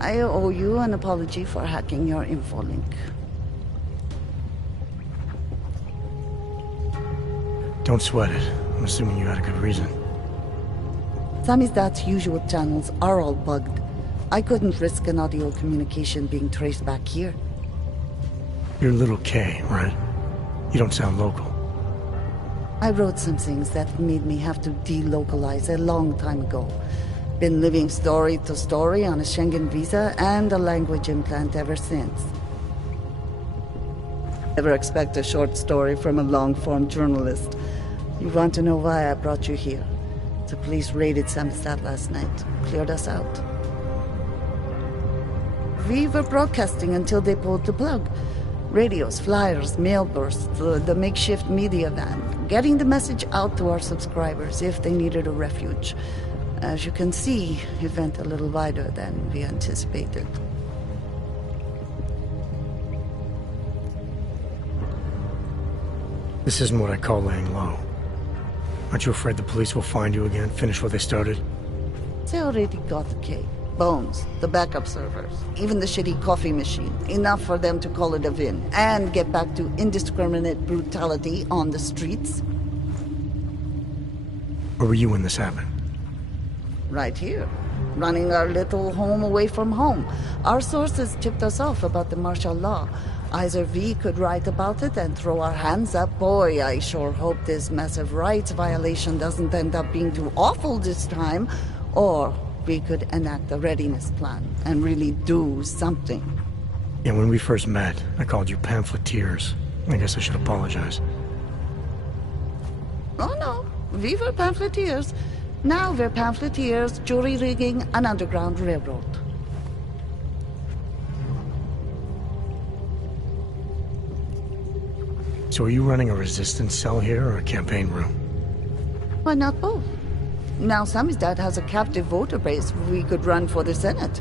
I owe you an apology for hacking your info link. Don't sweat it. I'm assuming you had a good reason. Samizdat's usual channels are all bugged. I couldn't risk an audio communication being traced back here. You're Little K, right? You don't sound local. I wrote some things that made me have to delocalize a long time ago. Been living story to story on a Schengen visa and a language implant ever since. Never expect a short story from a long-form journalist. You want to know why I brought you here? The police raided Samizdat last night. Cleared us out. We were broadcasting until they pulled the plug. Radios, flyers, mail bursts, the makeshift media van. Getting the message out to our subscribers if they needed a refuge. As you can see, it went a little wider than we anticipated. This isn't what I call laying low. Aren't you afraid the police will find you again, finish what they started? They already got the K. Bones, the backup servers, even the shitty coffee machine. Enough for them to call it a win and get back to indiscriminate brutality on the streets. Where were you when this happened? Right here. Running our little home away from home. Our sources tipped us off about the martial law. Either we could write about it and throw our hands up. Boy, I sure hope this massive rights violation doesn't end up being too awful this time. Or we could enact a readiness plan and really do something. Yeah, when we first met, I called you pamphleteers. I guess I should apologize. Oh no, we were pamphleteers. Now we're pamphleteers, jury rigging an underground railroad. So are you running a resistance cell here or a campaign room? Why not both? Now Samizdat has a captive voter base. We could run for the Senate.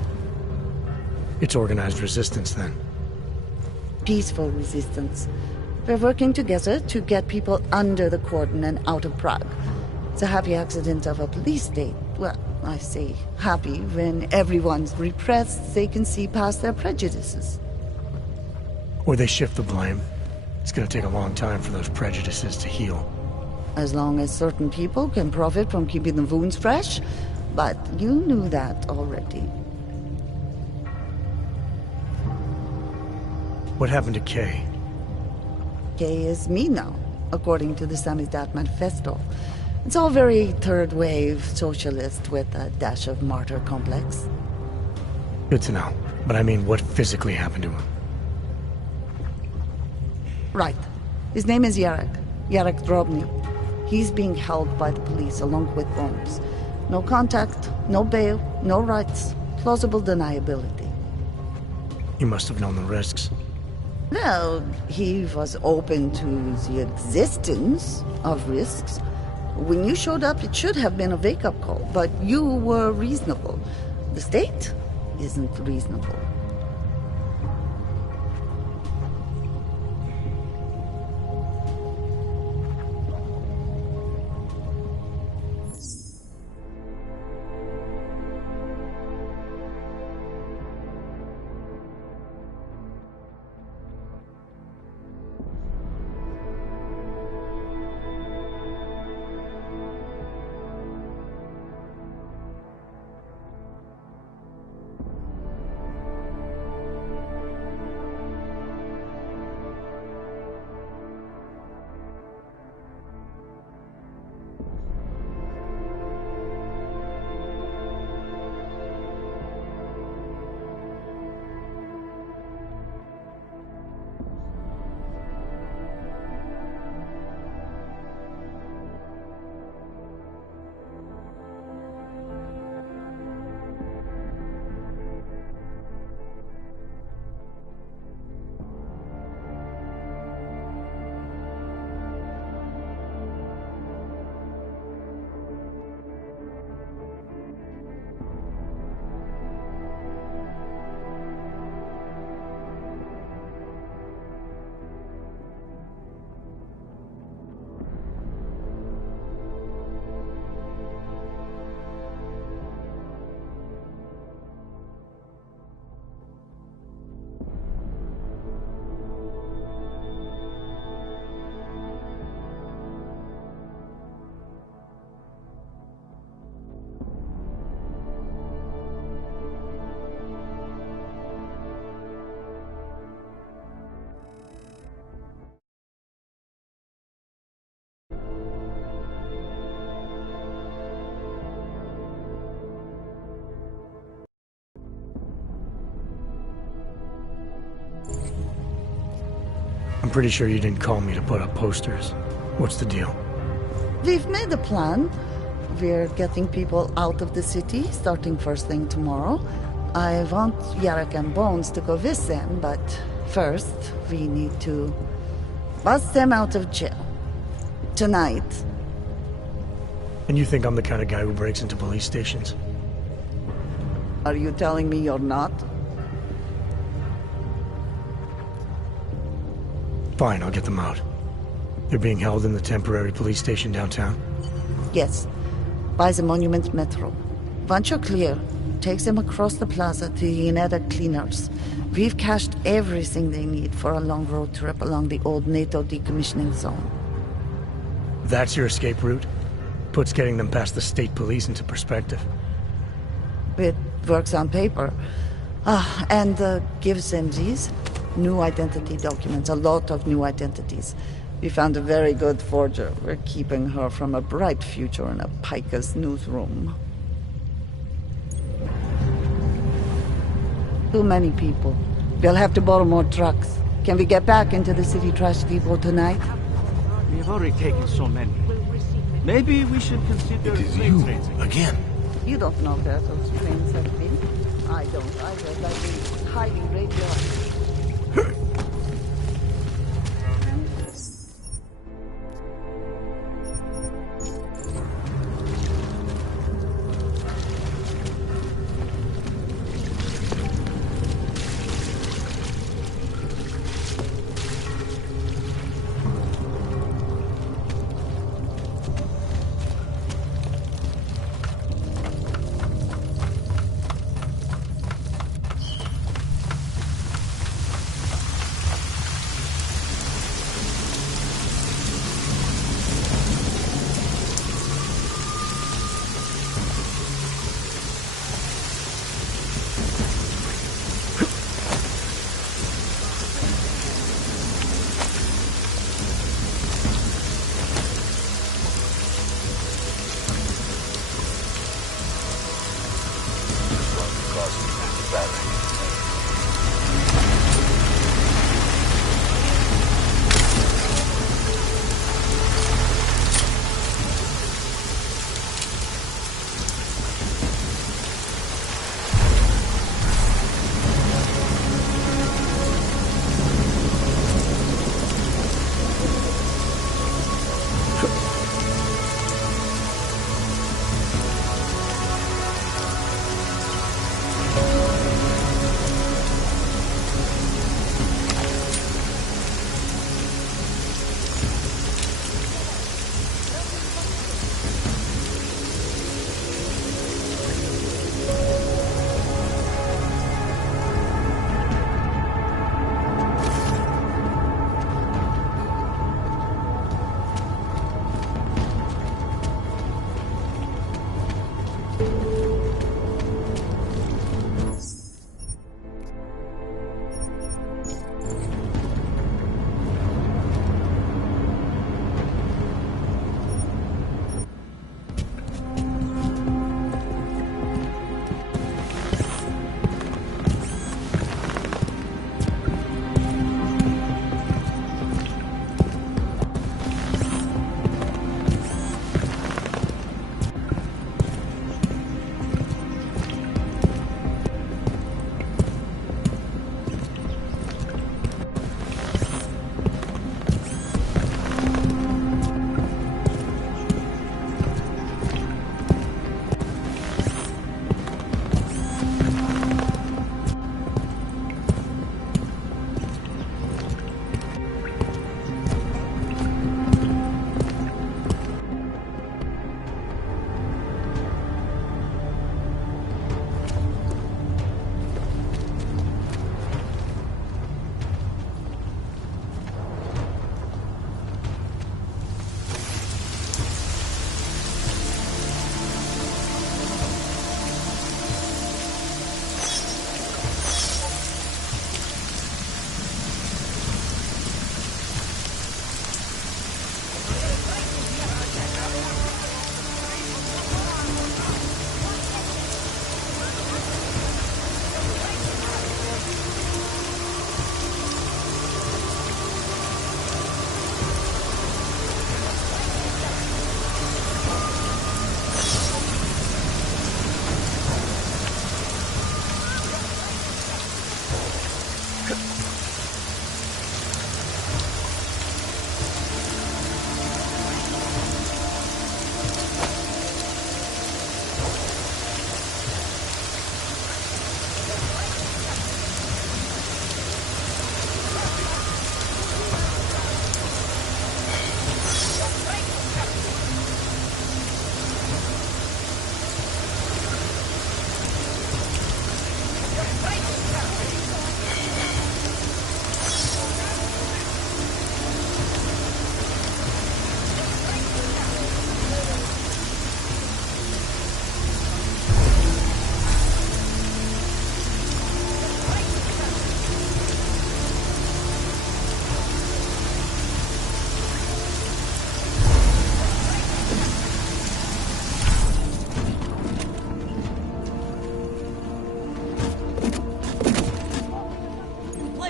It's organized resistance then. Peaceful resistance. We're working together to get people under the cordon and out of Prague. It's a happy accident of a police state. Well, I say happy when everyone's repressed, they can see past their prejudices. Or they shift the blame. It's gonna take a long time for those prejudices to heal. As long as certain people can profit from keeping the wounds fresh. But you knew that already. What happened to Kay? Kay is me now, according to the Samizdat Manifesto. It's all very third-wave socialist with a dash of martyr complex. Good to know. But I mean, what physically happened to him? Right. His name is Yarek. Yarek Drobny. He's being held by the police along with Bones. No contact, no bail, no rights. Plausible deniability. He must have known the risks. Well, he was open to the existence of risks. When you showed up, it should have been a wake-up call, but you were reasonable. The state isn't reasonable. I'm pretty sure you didn't call me to put up posters. What's the deal? We've made a plan. We're getting people out of the city, starting first thing tomorrow. I want Yarek and Bones to go with them, but first, we need to bust them out of jail. Tonight. And you think I'm the kind of guy who breaks into police stations? Are you telling me you're not? Fine, I'll get them out. They're being held in the temporary police station downtown? Yes. By the Monument Metro. Once you're clear, takes them across the plaza to the Ineda Cleaners. We've cached everything they need for a long road trip along the old NATO decommissioning zone. That's your escape route? Puts getting them past the state police into perspective. It works on paper. And gives them these new identity documents, a lot of new identities. We found a very good forger. We're keeping her from a bright future in a Pika's newsroom. Too many people. We'll have to borrow more trucks. Can we get back into the city trash depot tonight? We have already taken so many. Maybe we should consider... It is you, again. You don't know where those trains have been. I don't either. They've been highly radioactive.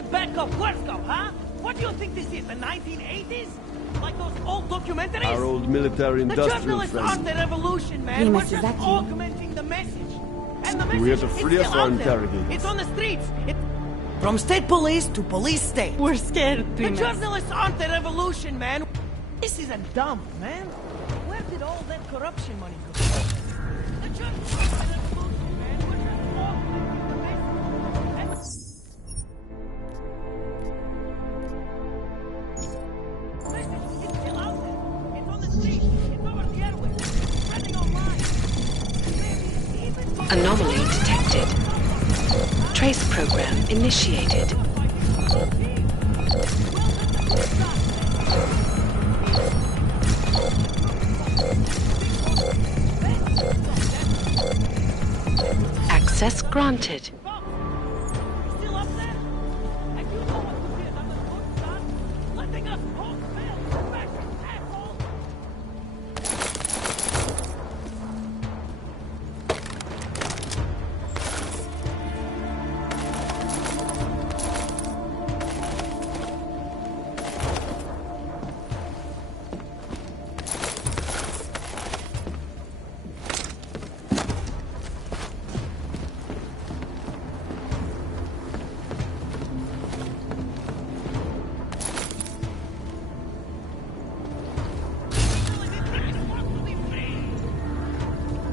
Rebecca Puerto, huh? What do you think this is, the 1980s? Like those old documentaries? Our old military The industrial journalists aren't the revolution, man. Remus, We're is just that you? augmenting the message. And the Do we message have to free is us still or out there. interrogate? It's on the streets. From state police to police state. We're scared, The Remus. journalists aren't the revolution, man. This is a dump, man. Where did all that corruption money go? The journalists aren't the revolution, man. We're just augmenting the message. It's still out there. It's on the street. It's over the airwaves. It's spreading online. Anomaly detected. Trace program initiated. Access granted. Still up there? And you know what to do about the good stuff? Letting us poke mail back, asshole!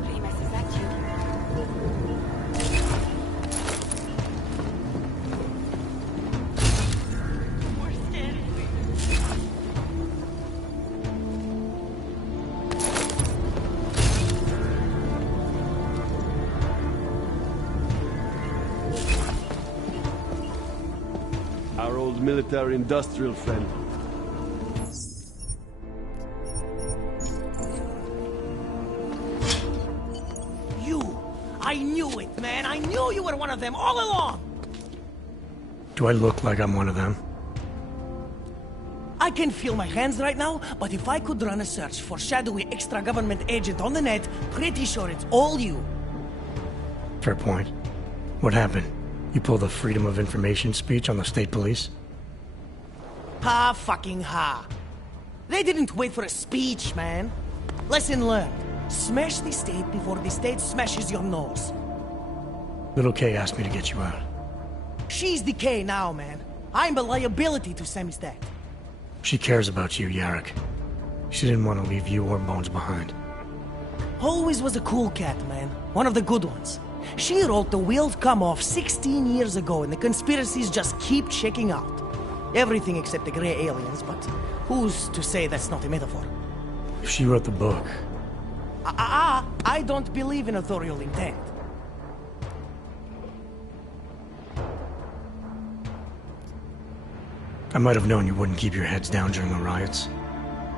Remus, is that you? We're scared. Our old military industrial friend. You! I knew it, man! I knew you were one of them all along! Do I look like I'm one of them? I can feel my hands right now, but if I could run a search for shadowy extra-government agent on the net, pretty sure it's all you. Fair point. What happened? You pulled a Freedom of Information speech on the state police? Ha fucking ha. They didn't wait for a speech, man. Lesson learned. Smash the state before the state smashes your nose. Little K asked me to get you out. She's the K now, man. I'm a liability to Samizdat. She cares about you, Yarrick. She didn't want to leave you or Bones behind. Always was a cool cat, man. One of the good ones. She wrote the wheels come off 16 years ago and the conspiracies just keep checking out. Everything except the gray aliens, but who's to say that's not a metaphor? If she wrote the book, I don't believe in authorial intent. I might have known you wouldn't keep your heads down during the riots.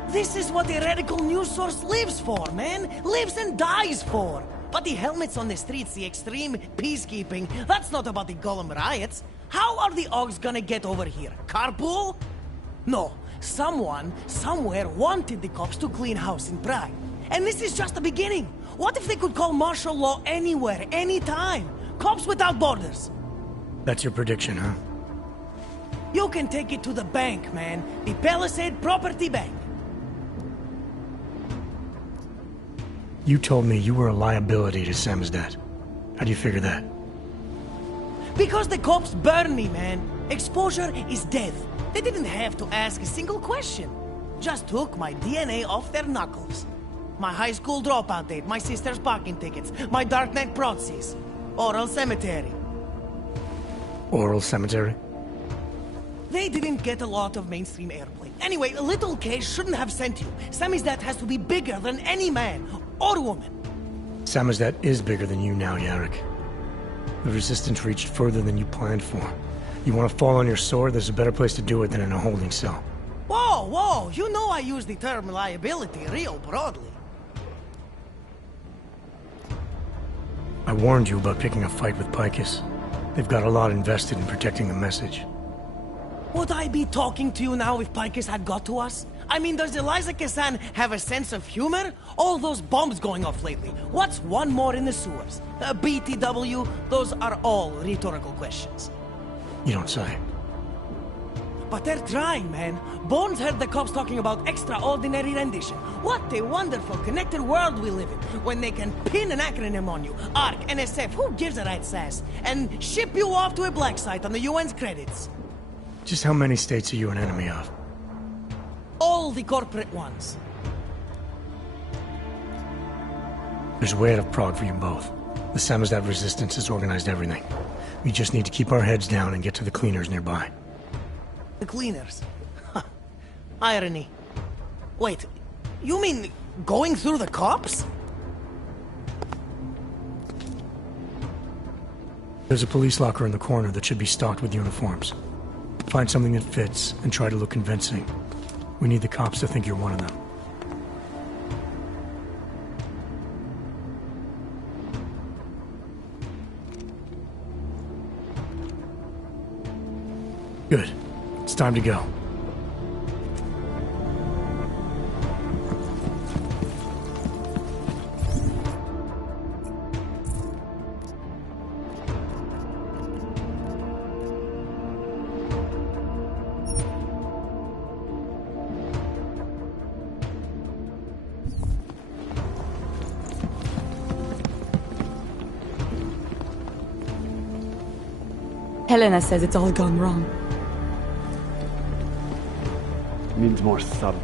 This is what a radical news source lives for, man. Lives and dies for. But the helmets on the streets, the extreme peacekeeping, that's not about the Golem riots. How are the Ogs gonna get over here? Carpool? No. Someone, somewhere wanted the cops to clean house in Prague. And this is just the beginning. What if they could call martial law anywhere, anytime? Cops without borders. That's your prediction, huh? You can take it to the bank, man. The Palisade Property Bank. You told me you were a liability to Samizdat. How do you figure that? Because the cops burn me, man. Exposure is death. They didn't have to ask a single question. Just took my DNA off their knuckles. My high school dropout date, my sister's parking tickets, my darknet proxies. Oral cemetery. Oral cemetery? They didn't get a lot of mainstream airplay. Anyway, Little K shouldn't have sent you. Samizdat has to be bigger than any man or woman. Samizdat is bigger than you now, Yarrick. The Resistance reached further than you planned for. You want to fall on your sword, there's a better place to do it than in a holding cell. Whoa, whoa, you know I use the term liability real broadly. I warned you about picking a fight with Picus. They've got a lot invested in protecting the message. Would I be talking to you now if Picus had got to us? I mean, does Eliza Kazan have a sense of humor? All those bombs going off lately. What's one more in the sewers? BTW? Those are all rhetorical questions. You don't say. But they're trying, man. Bones heard the cops talking about extraordinary rendition. What a wonderful connected world we live in, when they can pin an acronym on you, ARC, NSF, who gives a rat's ass, and ship you off to a black site on the UN's credits. Just how many states are you an enemy of? All the corporate ones. There's a way out of Prague for you both. The Samizdat resistance has organized everything. We just need to keep our heads down and get to the cleaners nearby. The cleaners? Irony. Wait, you mean going through the cops? There's a police locker in the corner that should be stocked with uniforms. Find something that fits and try to look convincing. We need the cops to think you're one of them. Good. It's time to go. Helena says it's all gone wrong. Means more subtle.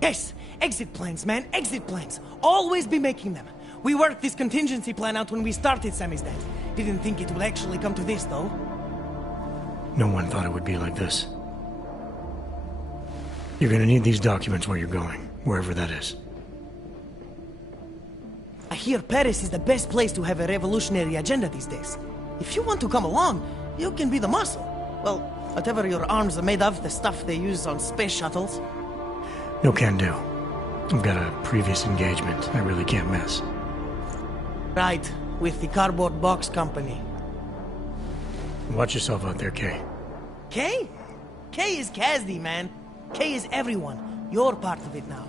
Yes! Exit plans, man, exit plans. Always be making them. We worked this contingency plan out when we started Samizdat. Didn't think it would actually come to this, though. No one thought it would be like this. You're gonna need these documents where you're going, wherever that is. I hear Paris is the best place to have a revolutionary agenda these days. If you want to come along, you can be the muscle. Well, whatever your arms are made of, the stuff they use on space shuttles. No can do. I've got a previous engagement. I really can't miss. Right, with the cardboard box company. Watch yourself out there, Kay. Kay? Kay is Kazdi, man. Kay is everyone. You're part of it now.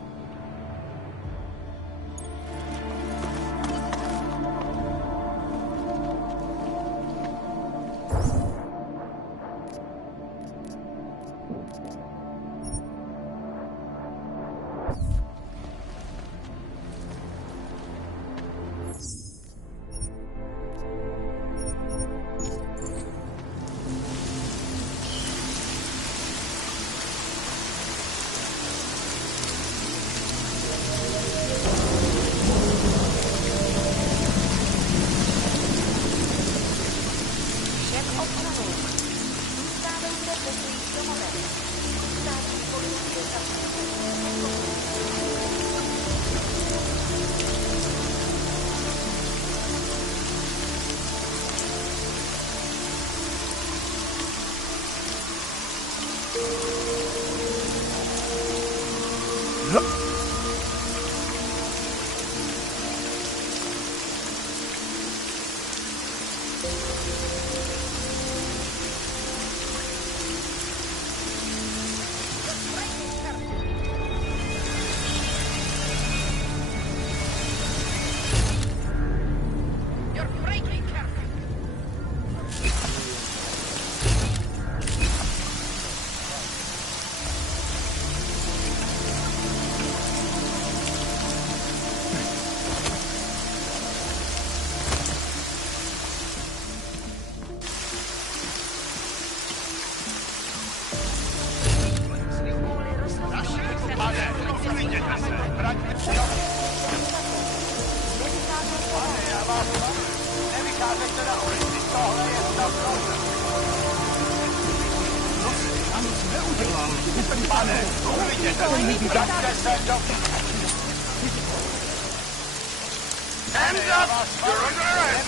Hands up! You're under arrest!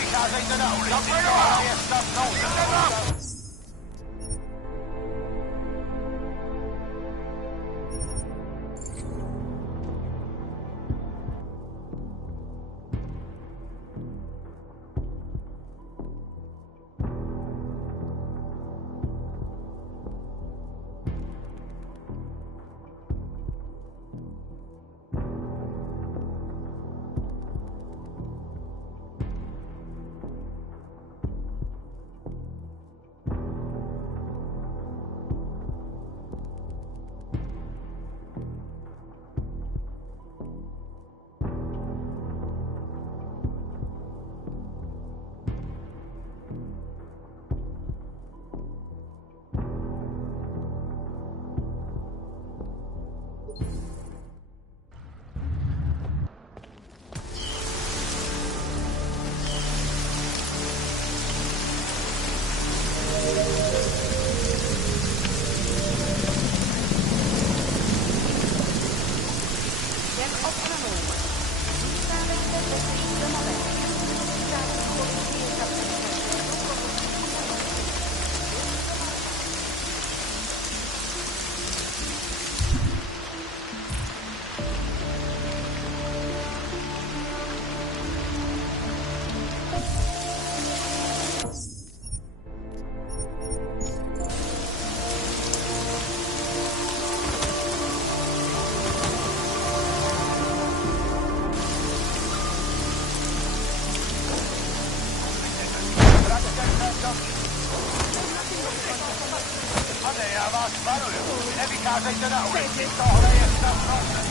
Nevycházejte na ulici, tohle je stav noze.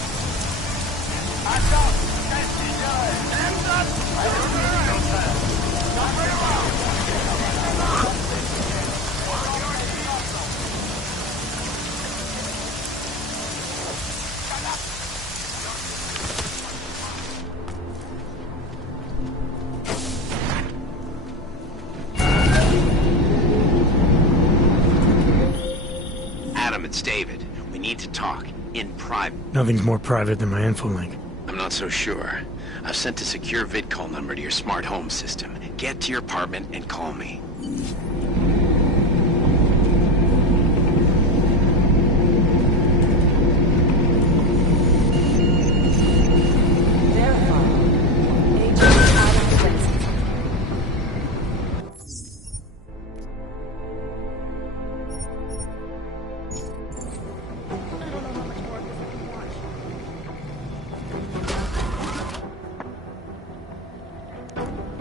A co? Teď si dělej. Hands up! A rozhodil se. It's David. We need to talk. In private. Nothing's more private than my info link. I'm not so sure. I've sent a secure vidcall number to your smart home system. Get to your apartment and call me.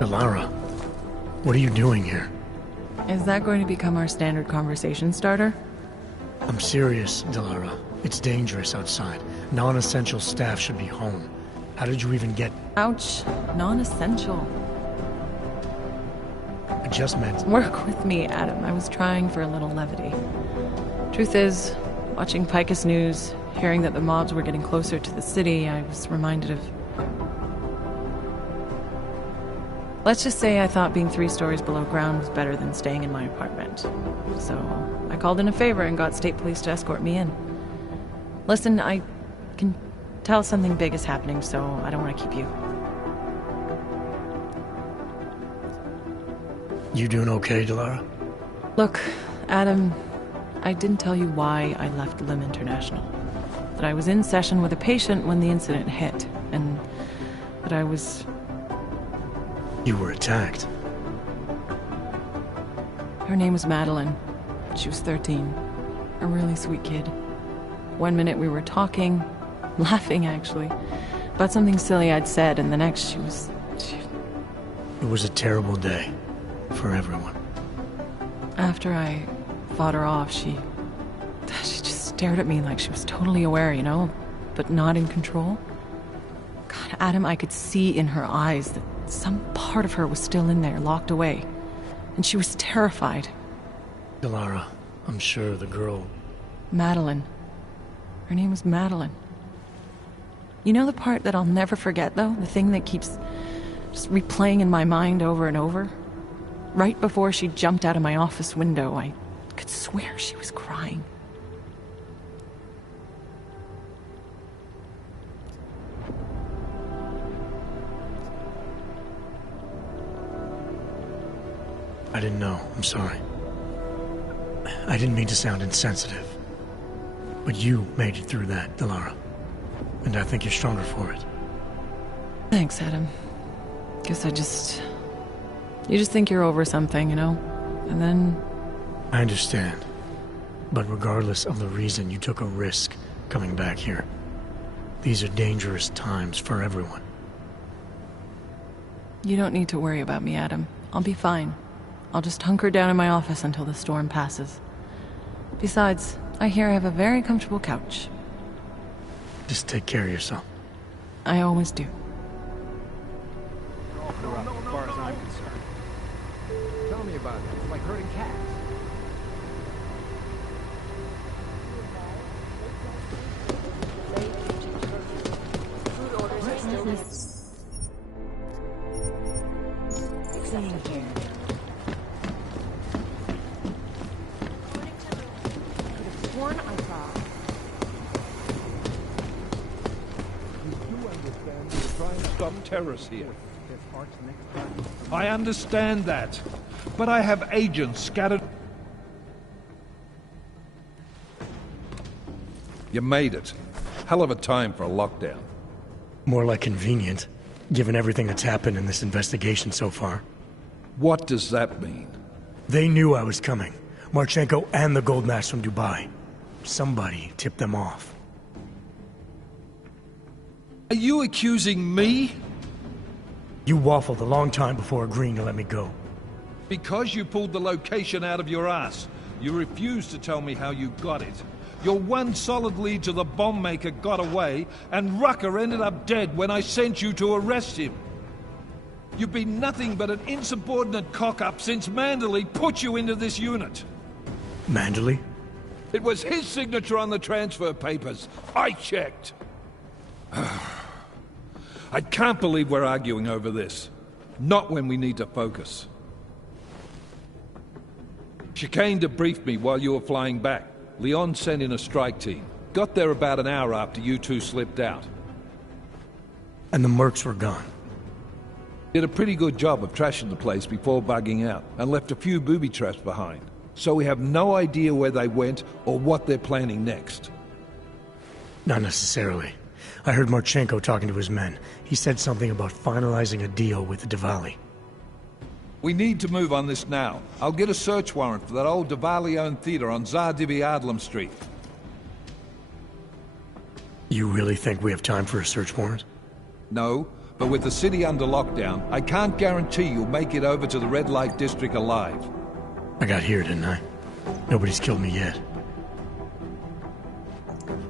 Lara, what are you doing here? Is that going to become our standard conversation starter? I'm serious, Delara. It's dangerous outside. Non-essential staff should be home. How did you even get... Ouch. Non-essential. I just meant... Work with me, Adam. I was trying for a little levity. Truth is, watching Picus News, hearing that the mobs were getting closer to the city, I was reminded of... Let's just say I thought being 3 stories below ground was better than staying in my apartment. So, I called in a favor and got state police to escort me in. Listen, I can tell something big is happening, so I don't want to keep you. You doing okay, Delara? Look, Adam, I didn't tell you why I left Lim International. That I was in session with a patient when the incident hit, and that I was... You were attacked. Her name was Madeline. She was 13. A really sweet kid. One minute we were talking, laughing actually, about something silly I'd said, and the next she was... It was a terrible day. For everyone. After I fought her off, she just stared at me like she was totally aware, you know, but not in control. God, Adam, I could see in her eyes that some part of her was still in there, locked away. And she was terrified. Delara, I'm sure the girl... Madeline. Her name was Madeline. You know the part that I'll never forget, though? The thing that keeps just replaying in my mind over and over? Right before she jumped out of my office window, I could swear she was crying. I didn't know. I'm sorry. I didn't mean to sound insensitive. But you made it through that, Delara. And I think you're stronger for it. Thanks, Adam. Guess you just think you're over something, you know? And then... I understand. But regardless of the reason, you took a risk coming back here. These are dangerous times for everyone. You don't need to worry about me, Adam. I'll be fine. I'll just hunker down in my office until the storm passes. Besides, I hear I have a very comfortable couch. Just take care of yourself. I always do. As far as I'm concerned. Tell me about it. It's like herding cats. Food orders are still accepted here. Sworn I saw. Trying to stop terrorists here. I understand that, but I have agents scattered. You made it. Hell of a time for a lockdown. More like convenient, given everything that's happened in this investigation so far. What does that mean? They knew I was coming. Marchenko and the gold mask from Dubai. Somebody tipped them off. Are you accusing me? You waffled a long time before agreeing to let me go. Because you pulled the location out of your ass, you refused to tell me how you got it. Your one solid lead to the bomb maker got away, and Rucker ended up dead when I sent you to arrest him. You've been nothing but an insubordinate cock-up since Manderley put you into this unit. Manderley? It was his signature on the transfer papers. I checked. I can't believe we're arguing over this. Not when we need to focus. Chicane debriefed me while you were flying back. Leon sent in a strike team. Got there about an hour after you two slipped out. And the mercs were gone. Did a pretty good job of trashing the place before bugging out, and left a few booby traps behind. So we have no idea where they went or what they're planning next. Not necessarily. I heard Marchenko talking to his men. He said something about finalizing a deal with the Diwali. We need to move on this now. I'll get a search warrant for that old Diwali-owned theater on Tsar Dibi Adlam Street. You really think we have time for a search warrant? No, but with the city under lockdown, I can't guarantee you'll make it over to the Red Light District alive. I got here, didn't I? Nobody's killed me yet.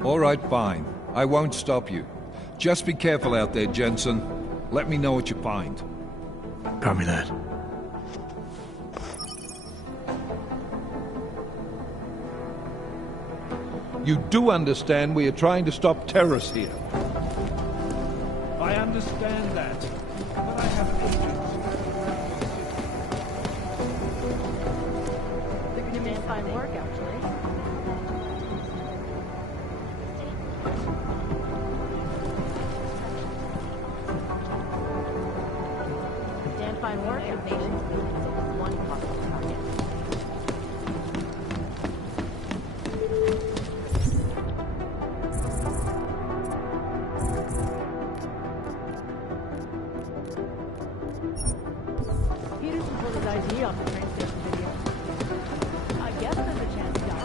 All right, fine. I won't stop you. Just be careful out there, Jensen. Let me know what you find. Copy that. You do understand we are trying to stop terrorists here. I understand that, but I have agents. They're gonna make fine work, actually. Dan fine work and nations building one possible target. Peterson pulled his ID off the train station video. I guess there's a chance he got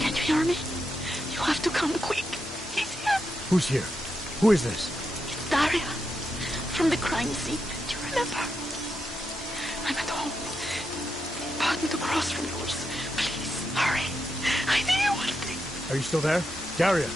Can you hear me? You have to come quick. He's here. Who's here? Who is this? It's Daria. From the crime scene. Do you remember? I'm at home. Pardon the cross from yours. Please, hurry. I need you one thing. Are you still there? Daria!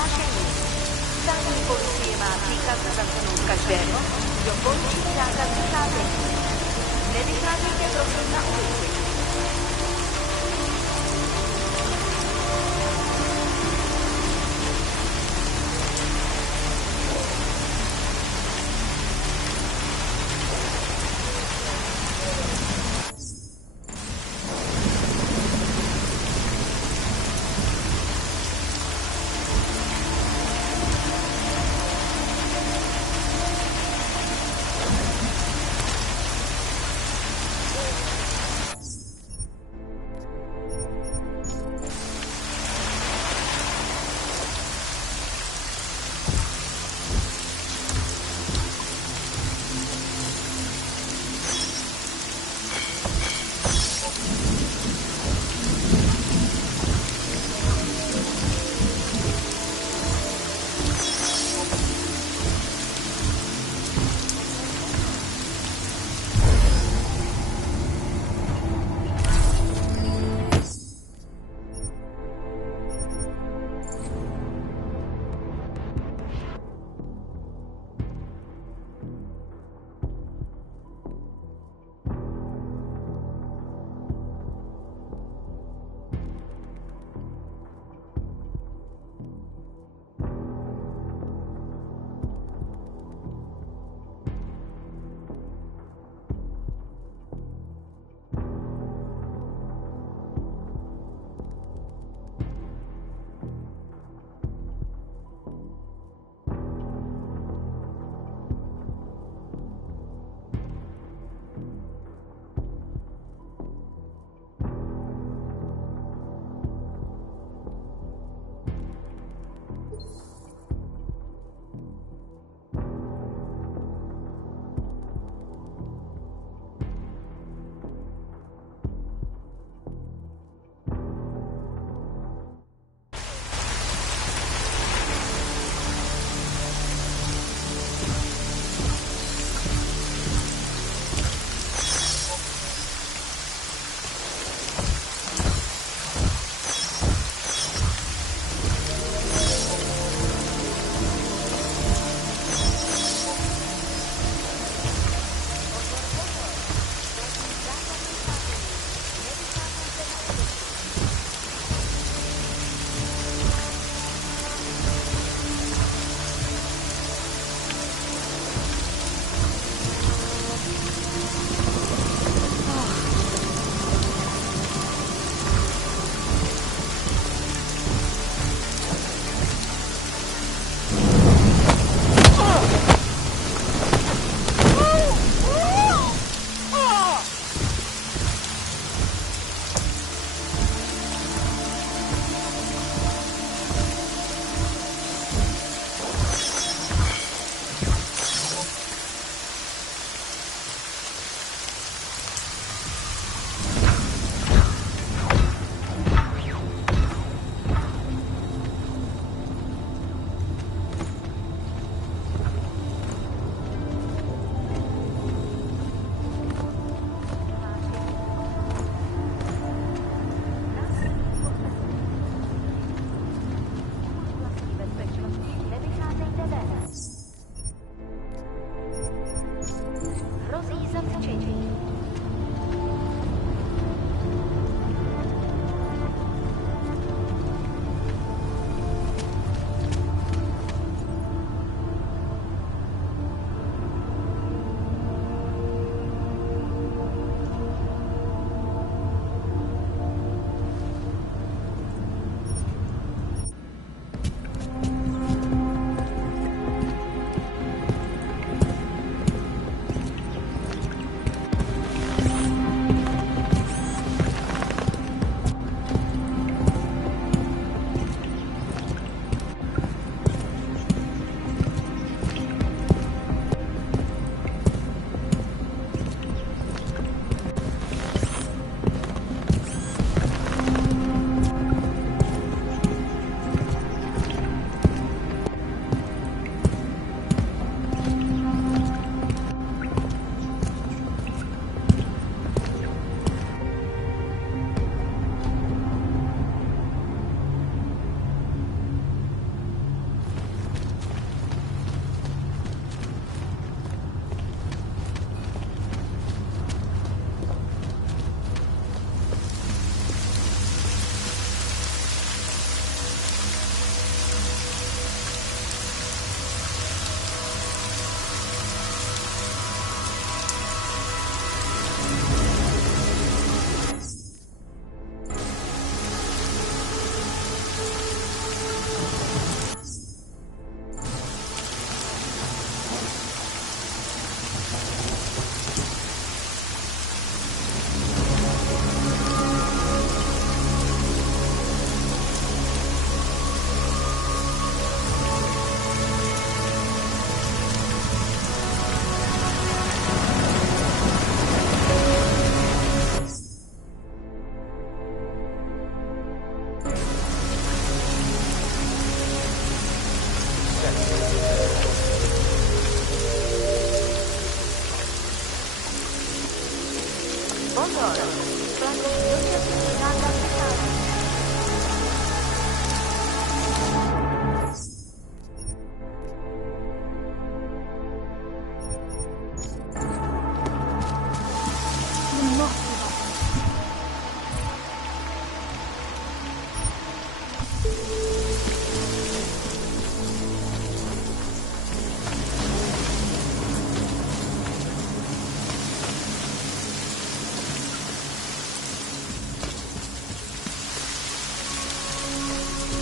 Hlášení. Státní policie má příkaz zamknout každého, kdo poruší zákaz vycházení. Nevycházejte prosím na ulici.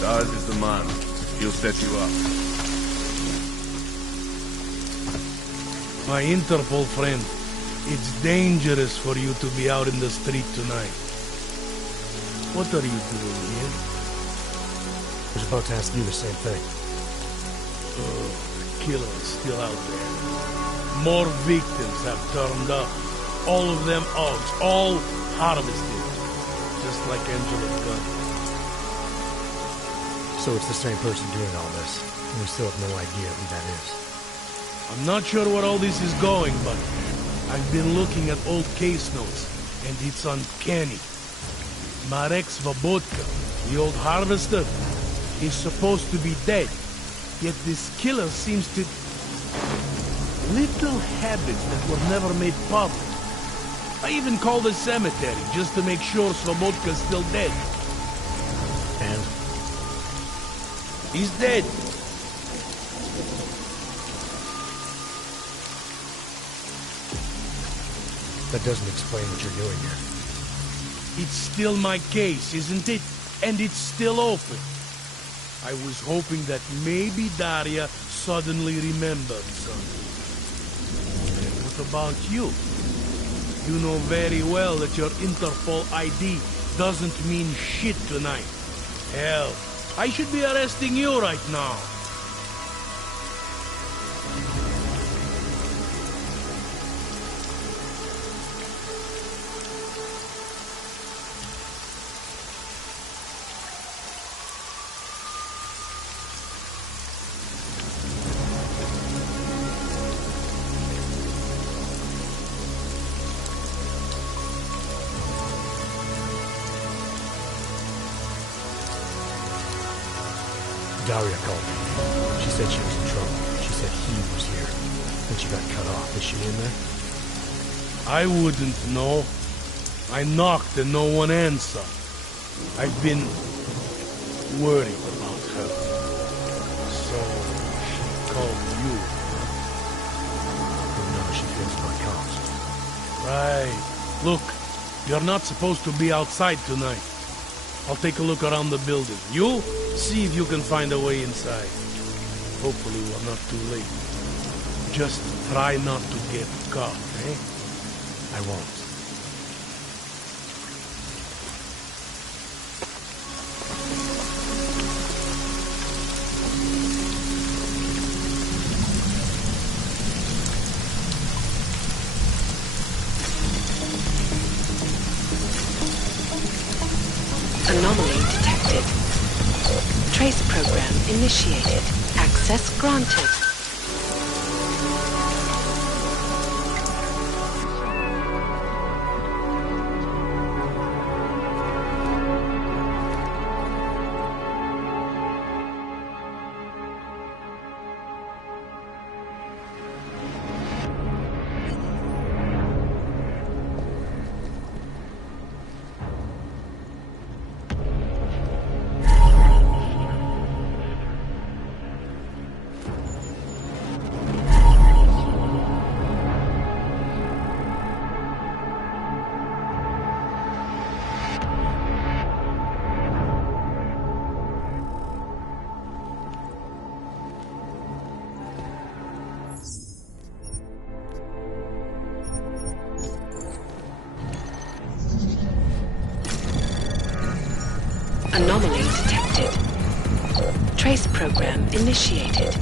Daz is the man. He'll set you up. My Interpol friend, it's dangerous for you to be out in the street tonight. What are you doing here? I was about to ask you the same thing. Oh, the killer is still out there. More victims have turned up. All of them Augs, all harvested. Just like Angela's gun. So it's the same person doing all this, and we still have no idea who that is. I'm not sure where all this is going, but I've been looking at old case notes, and it's uncanny. Marek Svobotka, the old harvester, is supposed to be dead, yet this killer seems to... Little habits that were never made public. I even called the cemetery just to make sure Svobodka's still dead. And? He's dead. That doesn't explain what you're doing here. It's still my case, isn't it? And it's still open. I was hoping that maybe Daria suddenly remembered something. And what about you? You know very well that your Interpol ID doesn't mean shit tonight. Hell, I should be arresting you right now. Daria called me. She said she was in trouble. She said he was here. Then she got cut off. Is she in there? I wouldn't know. I knocked and no one answered. I've been worried about her. So she called you. You know she feels about cops. Right. Look, you're not supposed to be outside tonight. I'll take a look around the building. You see if you can find a way inside. Hopefully we're not too late. Just try not to get caught, eh? I won't. Anomaly detected. Trace program initiated. Access granted. Anomaly detected. Trace program initiated.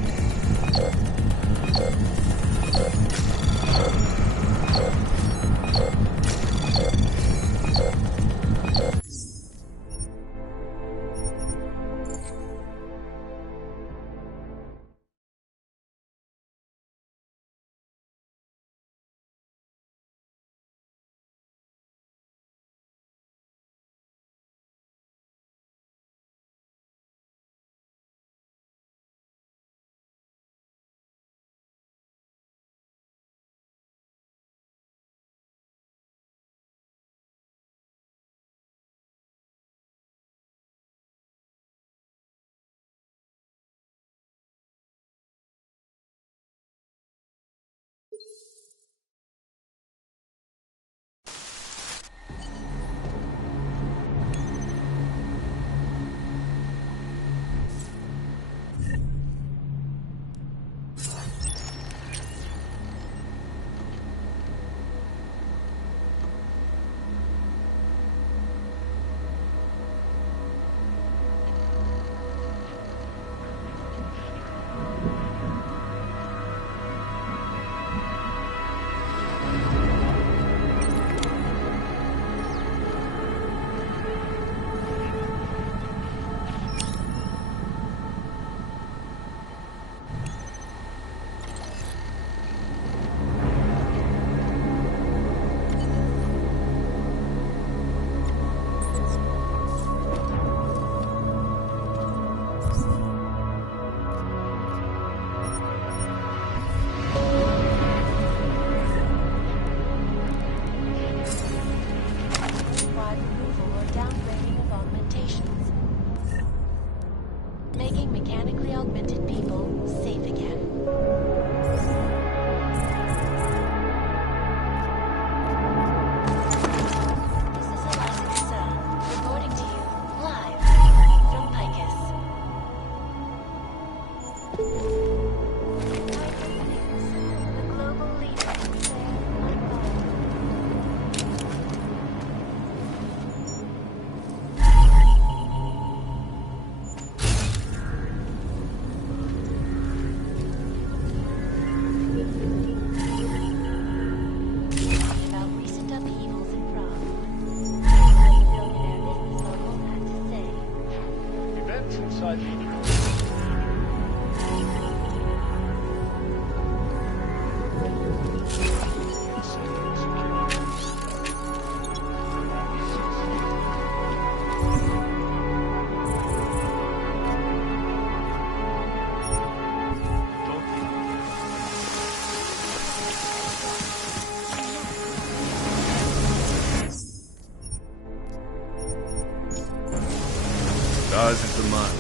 Ours is the mine.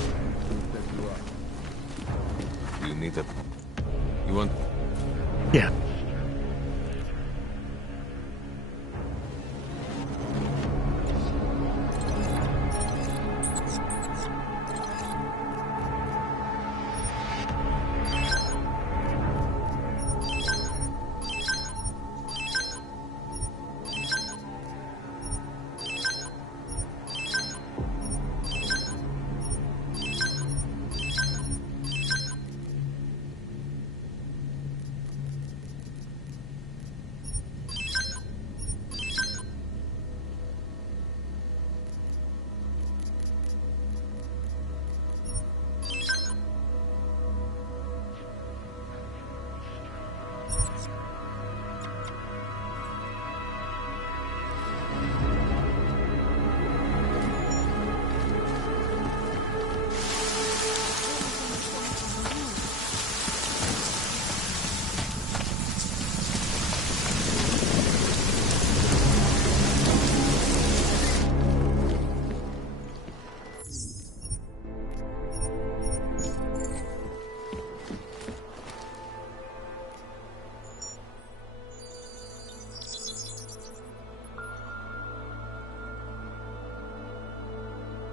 You need a... You want... Yeah.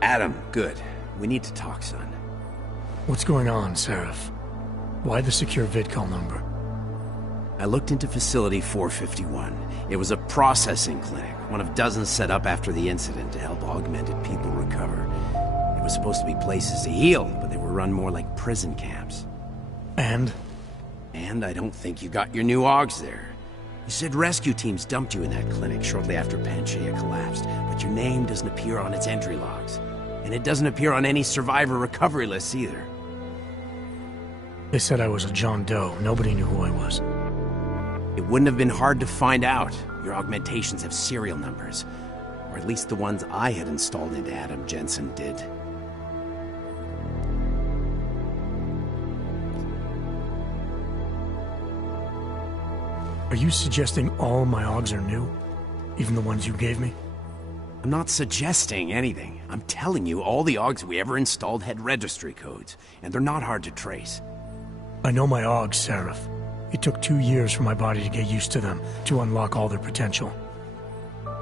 Adam, good. We need to talk, son. What's going on, Seraph? Why the secure vidcall number? I looked into Facility 451. It was a processing clinic, one of dozens set up after the incident to help augmented people recover. It was supposed to be places to heal, but they were run more like prison camps. And? And I don't think you got your new augs there. You said rescue teams dumped you in that clinic shortly after Panchaea collapsed, but your name doesn't appear on its entry logs. And it doesn't appear on any survivor recovery lists either. They said I was a John Doe. Nobody knew who I was. It wouldn't have been hard to find out. Your augmentations have serial numbers. Or at least the ones I had installed into Adam Jensen did. Are you suggesting all my augs are new? Even the ones you gave me? I'm not suggesting anything. I'm telling you, all the augs we ever installed had registry codes, and they're not hard to trace. I know my augs, Seraph. It took 2 years for my body to get used to them, to unlock all their potential.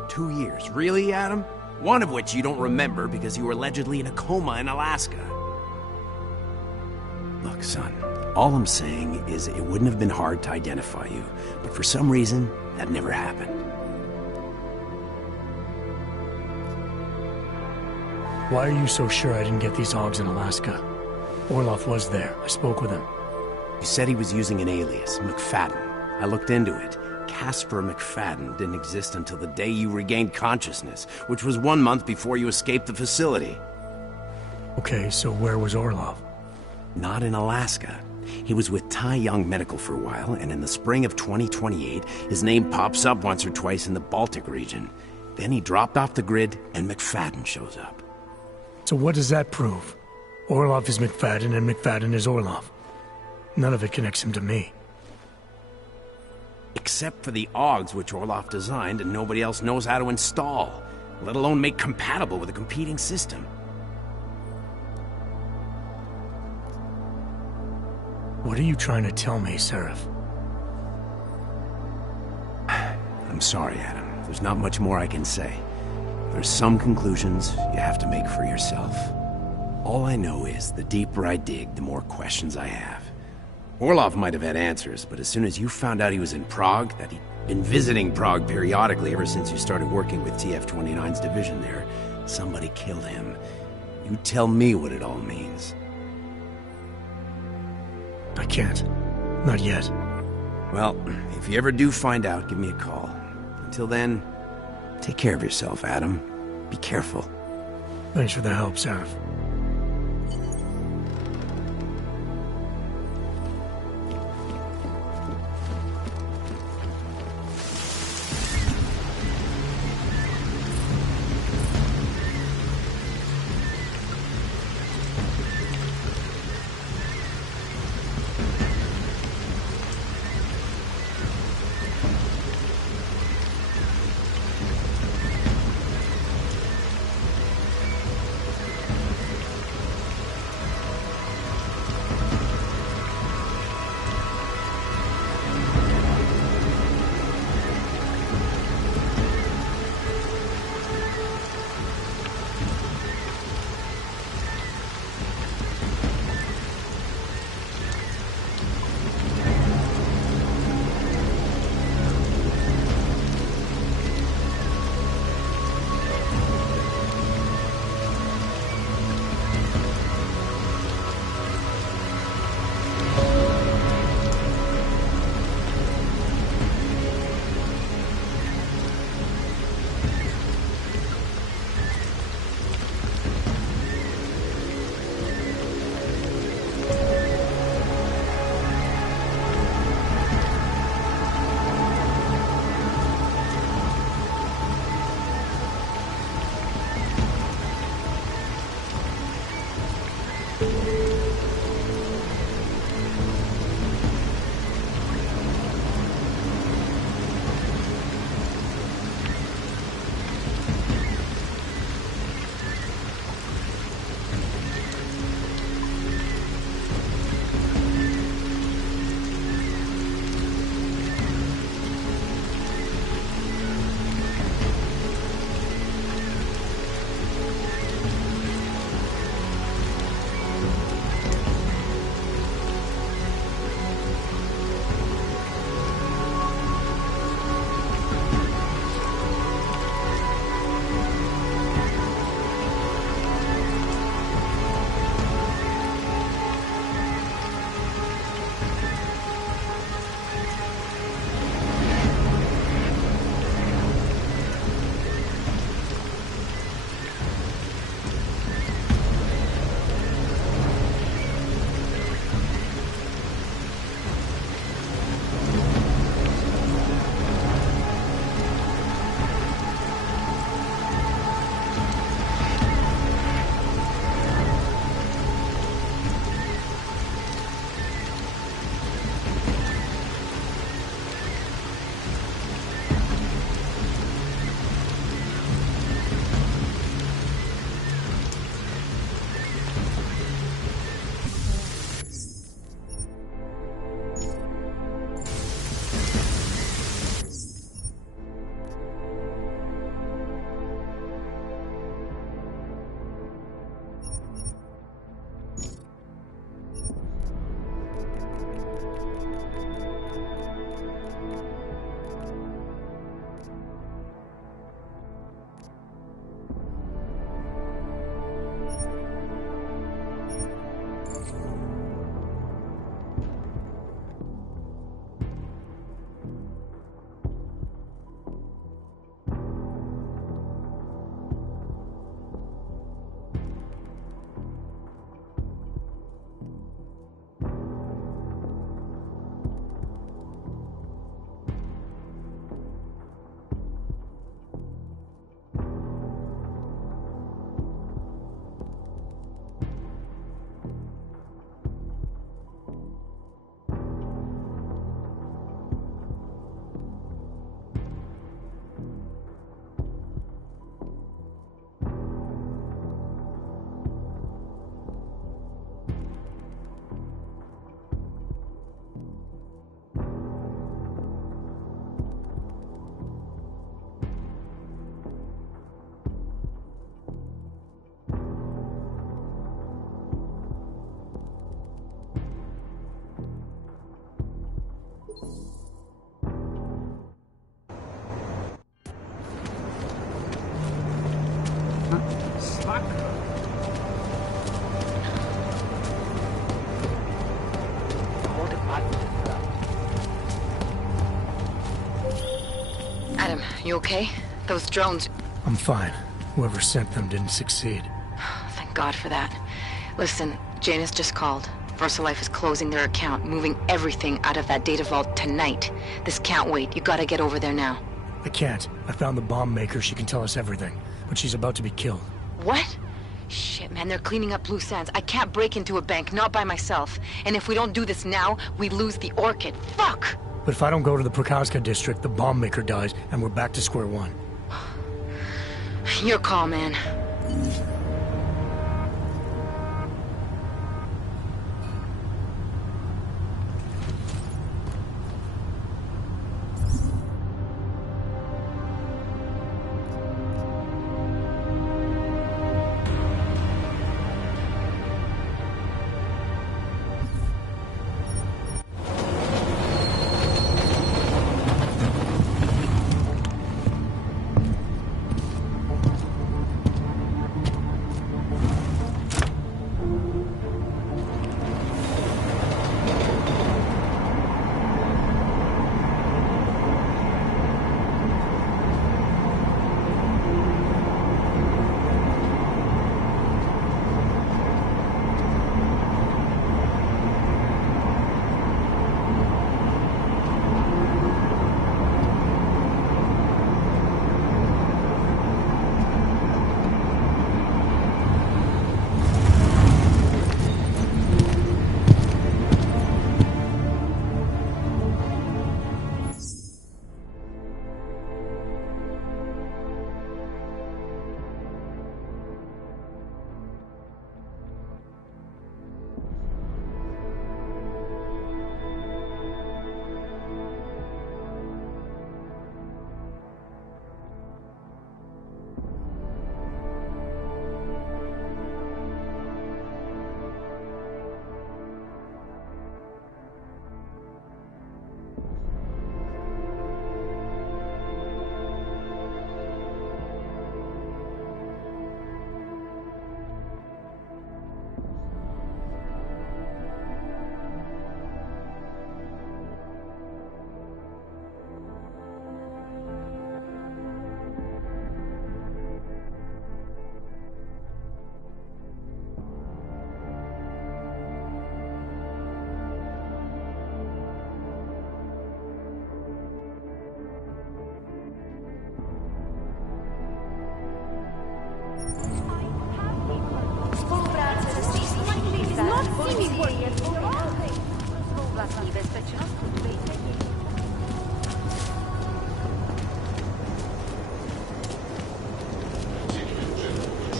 2 years? Really, Adam? One of which you don't remember because you were allegedly in a coma in Alaska. Look, son, all I'm saying is it wouldn't have been hard to identify you, but for some reason, that never happened. Why are you so sure I didn't get these augs in Alaska? Orloff was there. I spoke with him. You said he was using an alias, McFadden. I looked into it. Casper McFadden didn't exist until the day you regained consciousness, which was 1 month before you escaped the facility. Okay, so where was Orloff? Not in Alaska. He was with Tai Young Medical for a while, and in the spring of 2028, his name pops up once or twice in the Baltic region. Then he dropped off the grid, and McFadden shows up. So what does that prove? Orloff is McFadden, and McFadden is Orloff. None of it connects him to me. Except for the augs which Orloff designed and nobody else knows how to install, let alone make compatible with a competing system. What are you trying to tell me, Seraph? I'm sorry, Adam. There's not much more I can say. There's some conclusions you have to make for yourself. All I know is, the deeper I dig, the more questions I have. Orlov might have had answers, but as soon as you found out he was in Prague, that he'd been visiting Prague periodically ever since you started working with TF-29's division there, somebody killed him. You tell me what it all means. I can't. Not yet. Well, if you ever do find out, give me a call. Until then, take care of yourself, Adam. Be careful. Thanks for the help, Sarif. You okay? Those drones... I'm fine. Whoever sent them didn't succeed. Thank God for that. Listen, Janus just called. VersaLife is closing their account, moving everything out of that data vault tonight. This can't wait. You gotta get over there now. I can't. I found the bomb maker. She can tell us everything. But she's about to be killed. What? Shit, man, they're cleaning up loose ends. I can't break into a bank, not by myself. And if we don't do this now, we lose the Orchid. Fuck! But if I don't go to the Prokazka district, the bomb maker dies, and we're back to square one. Your call, man.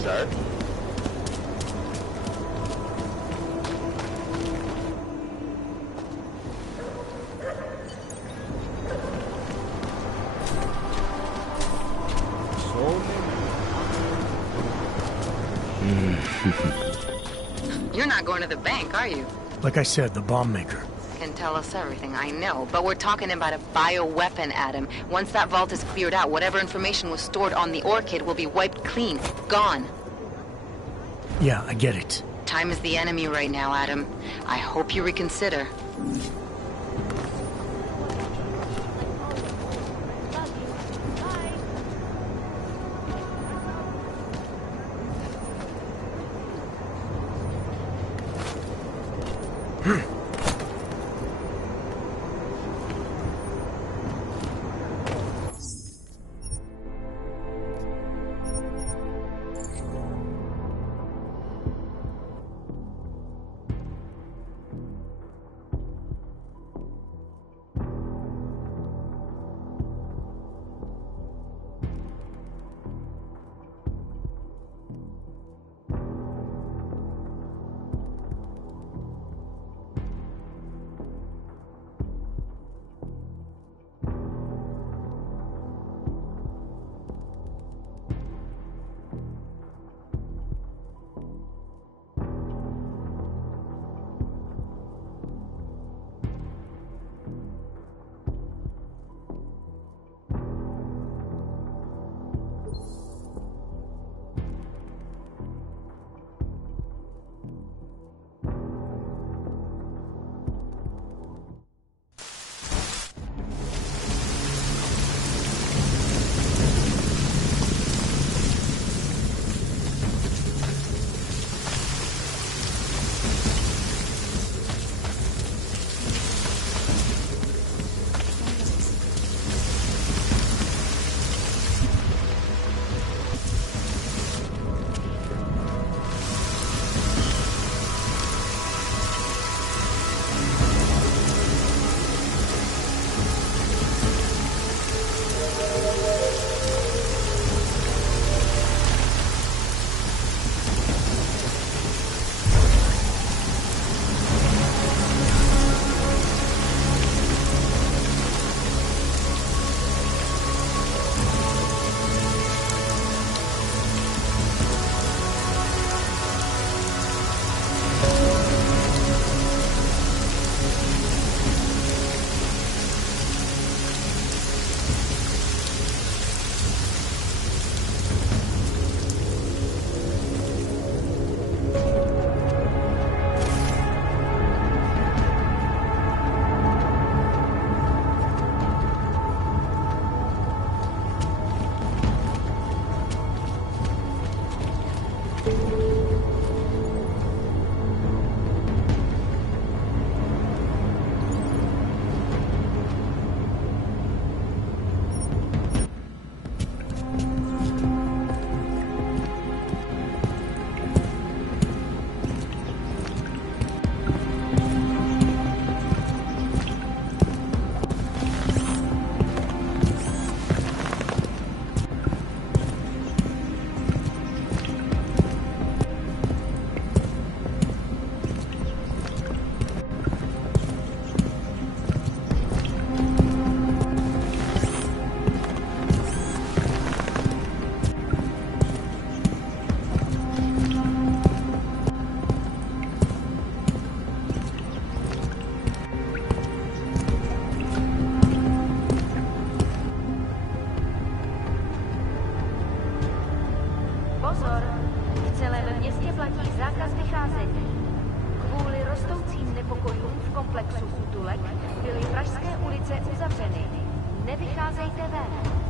Sir? You're not going to the bank, are you? Like I said, the bomb maker. Can tell us everything, I know. But we're talking about a bioweapon, Adam. Once that vault is cleared out, whatever information was stored on the Orchid will be wiped clean. Gone. Yeah, I get it. Time is the enemy right now, Adam. I hope you reconsider. Byly pražské ulice uzavřeny. Nevycházejte ven.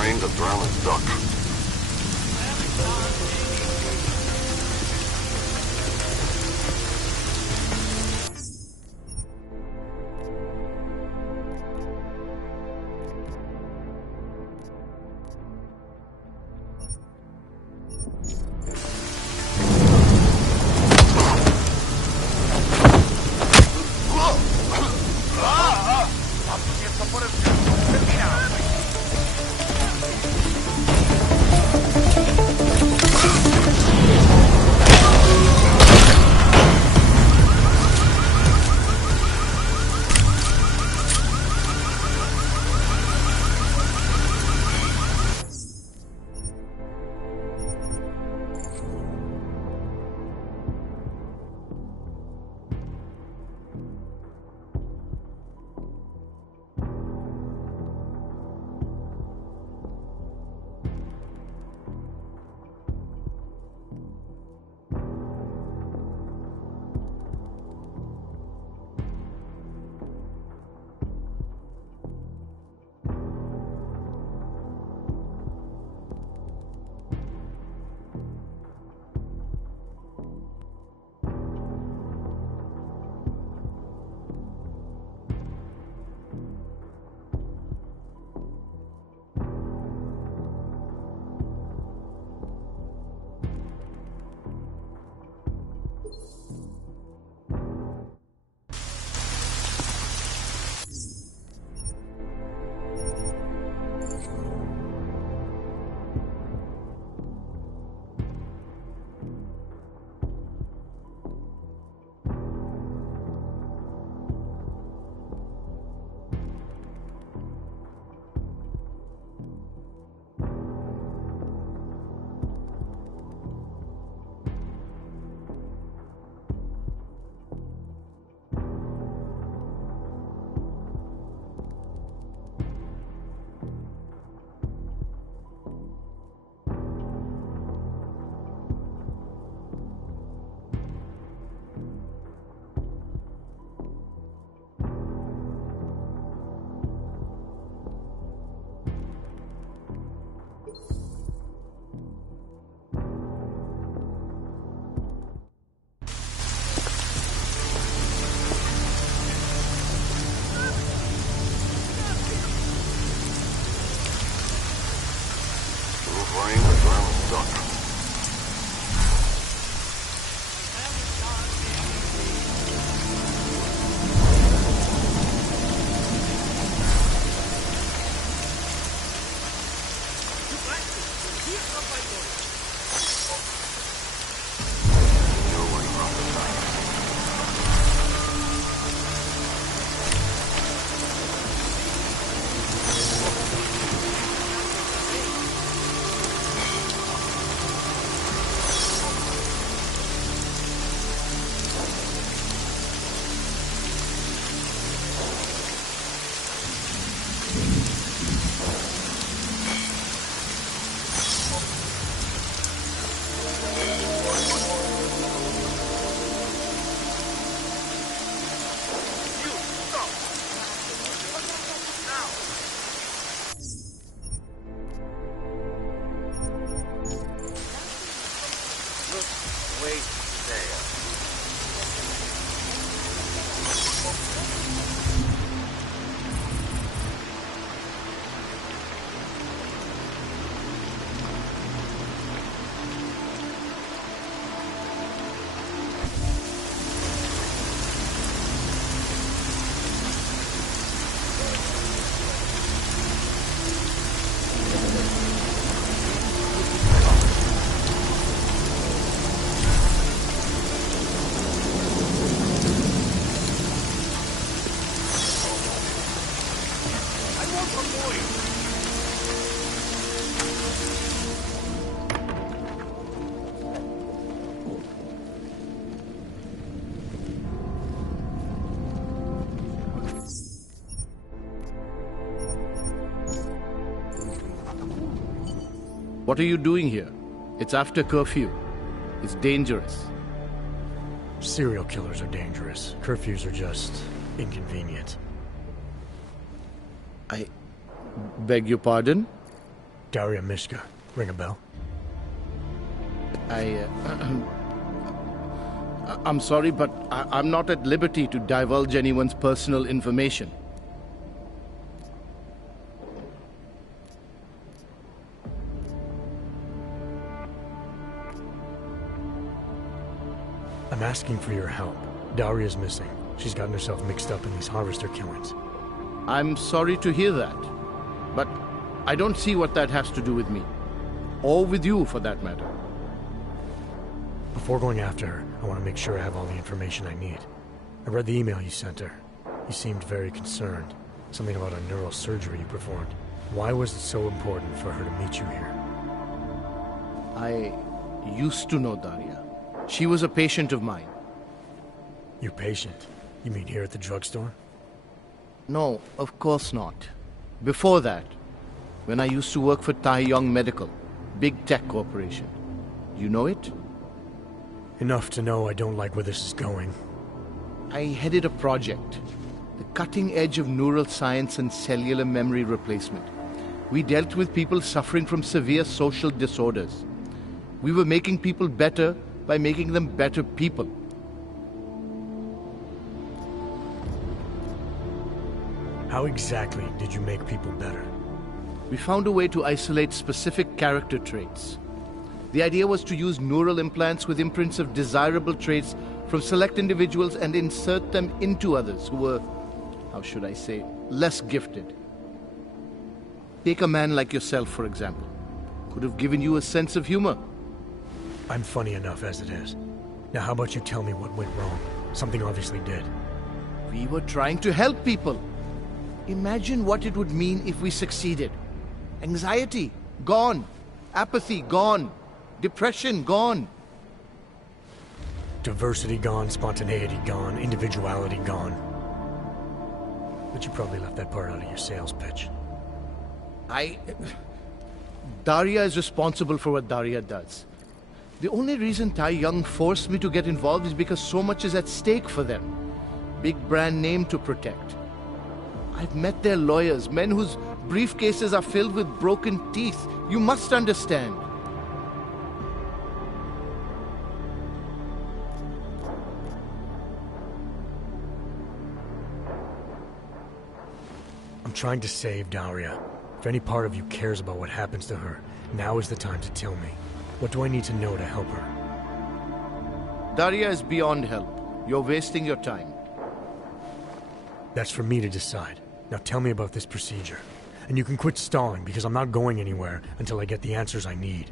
Rain to drown a duck. What are you doing here? It's after curfew. It's dangerous. Serial killers are dangerous. Curfews are just inconvenient. I beg your pardon? Daria Mishka. Ring a bell? I'm sorry, but I'm not at liberty to divulge anyone's personal information. I'm asking for your help. Daria's missing. She's gotten herself mixed up in these harvester killings. I'm sorry to hear that, but I don't see what that has to do with me. Or with you, for that matter. Before going after her, I want to make sure I have all the information I need. I read the email you sent her. You seemed very concerned. Something about a neurosurgery you performed. Why was it so important for her to meet you here? I used to know Daria. She was a patient of mine. Your patient? You mean here at the drugstore? No, of course not. Before that, when I used to work for Tai Yong Medical, big tech corporation. You know it? Enough to know I don't like where this is going. I headed a project, the cutting edge of neural science and cellular memory replacement. We dealt with people suffering from severe social disorders. We were making people better by making them better people. How exactly did you make people better? We found a way to isolate specific character traits. The idea was to use neural implants with imprints of desirable traits from select individuals and insert them into others who were, how should I say, less gifted. Take a man like yourself, for example. Could have given you a sense of humor. I'm funny enough as it is. Now how about you tell me what went wrong? Something obviously did. We were trying to help people. Imagine what it would mean if we succeeded. Anxiety, gone. Apathy, gone. Depression, gone. Diversity gone, spontaneity gone, individuality gone. But you probably left that part out of your sales pitch. Daria is responsible for what Daria does. The only reason Tai Yong forced me to get involved is because so much is at stake for them. Big brand name to protect. I've met their lawyers, men whose briefcases are filled with broken teeth. You must understand. I'm trying to save Daria. If any part of you cares about what happens to her, now is the time to tell me. What do I need to know to help her? Daria is beyond help. You're wasting your time. That's for me to decide. Now tell me about this procedure. And you can quit stalling, because I'm not going anywhere until I get the answers I need.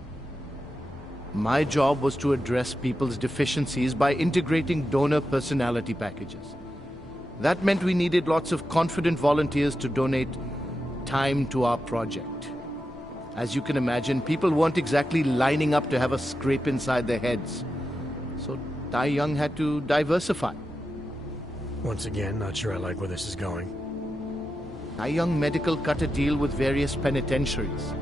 My job was to address people's deficiencies by integrating donor personality packages. That meant we needed lots of confident volunteers to donate time to our project. As you can imagine, people weren't exactly lining up to have a scrape inside their heads. So Tai Yong had to diversify. Once again, not sure I like where this is going. Tai Yong Medical cut a deal with various penitentiaries.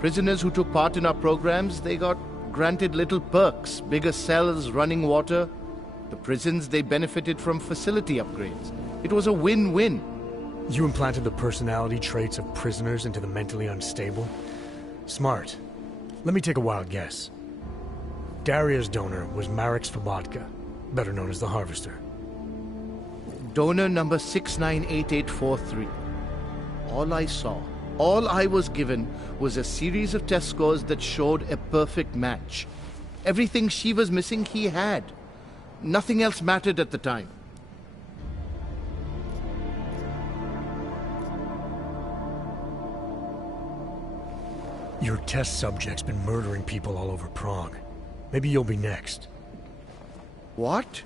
Prisoners who took part in our programs, they got granted little perks, bigger cells, running water. The prisons, they benefited from facility upgrades. It was a win-win. You implanted the personality traits of prisoners into the mentally unstable? Smart. Let me take a wild guess. Daria's donor was Marek Svobotka, better known as the Harvester. Donor number 698843. All I saw, all I was given, was a series of test scores that showed a perfect match. Everything she was missing, he had. Nothing else mattered at the time. Your test subject's been murdering people all over Prague. Maybe you'll be next. What?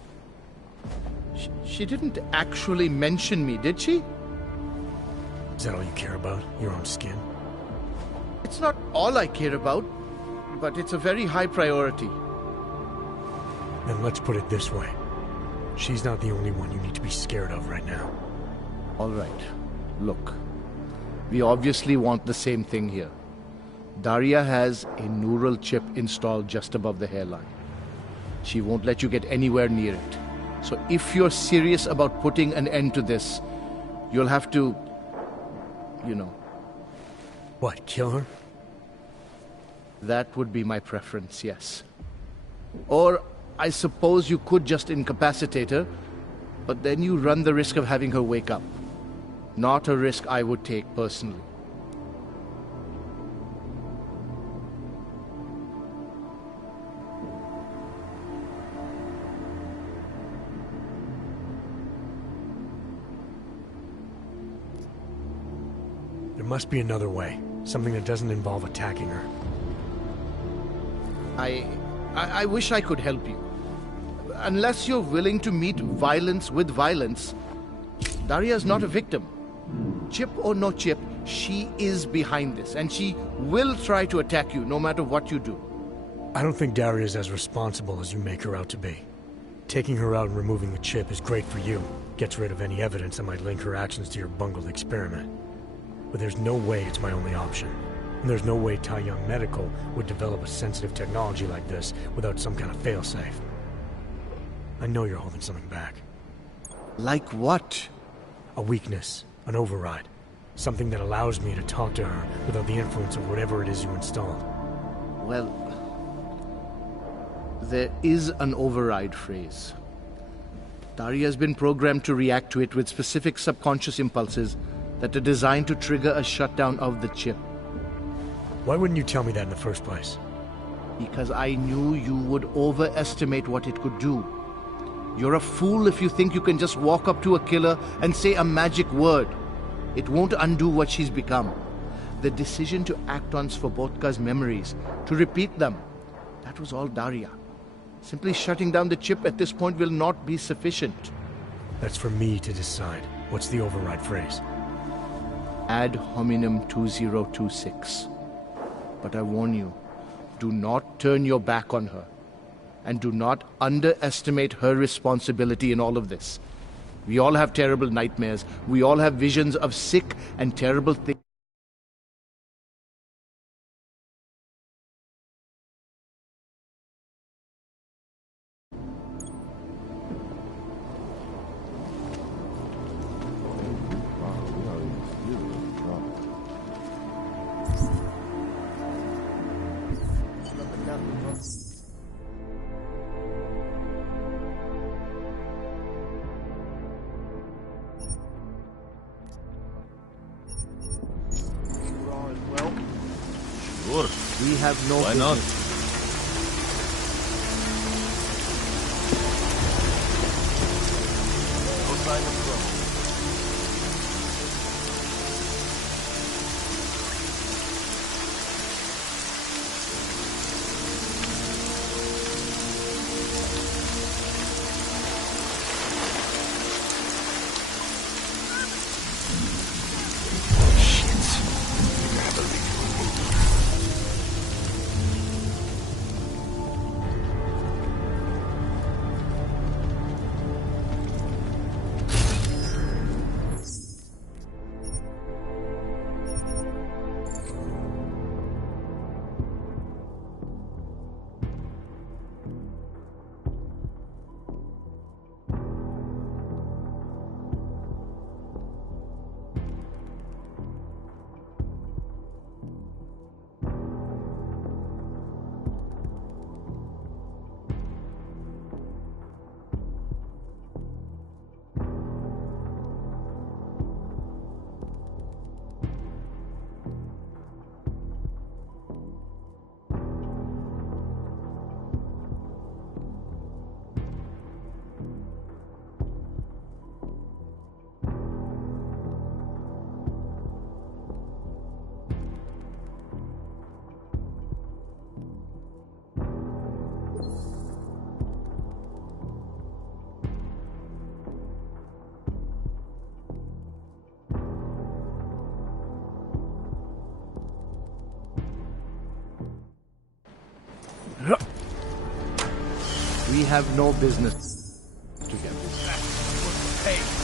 She didn't actually mention me, did she? Is that all you care about? Your own skin? It's not all I care about, but it's a very high priority. Then let's put it this way. She's not the only one you need to be scared of right now. All right. Look, we obviously want the same thing here. Daria has a neural chip installed just above the hairline. She won't let you get anywhere near it. So if you're serious about putting an end to this, you'll have to, you know. What, kill her? That would be my preference, yes. Or I suppose you could just incapacitate her, but then you run the risk of having her wake up. Not a risk I would take personally. There must be another way. Something that doesn't involve attacking her. I wish I could help you. Unless you're willing to meet violence with violence, Daria's not a victim. Chip or no chip, she is behind this, and she will try to attack you no matter what you do. I don't think Daria's as responsible as you make her out to be. Taking her out and removing the chip is great for you. Gets rid of any evidence that might link her actions to your bungled experiment. But there's no way it's my only option. And there's no way Tai Young Medical would develop a sensitive technology like this without some kind of failsafe. I know you're holding something back. Like what? A weakness. An override. Something that allows me to talk to her without the influence of whatever it is you installed. Well, there is an override phrase. Daria's been programmed to react to it with specific subconscious impulses that are designed to trigger a shutdown of the chip. Why wouldn't you tell me that in the first place? Because I knew you would overestimate what it could do. You're a fool if you think you can just walk up to a killer and say a magic word. It won't undo what she's become. The decision to act on Svobodka's memories, to repeat them, that was all Daria. Simply shutting down the chip at this point will not be sufficient. That's for me to decide. What's the override phrase? Ad hominem 2026. But I warn you, do not turn your back on her. And do not underestimate her responsibility in all of this. We all have terrible nightmares. We all have visions of sick and terrible things. Sure. We have no Why not? No sign of trouble. We have no business together. Hey,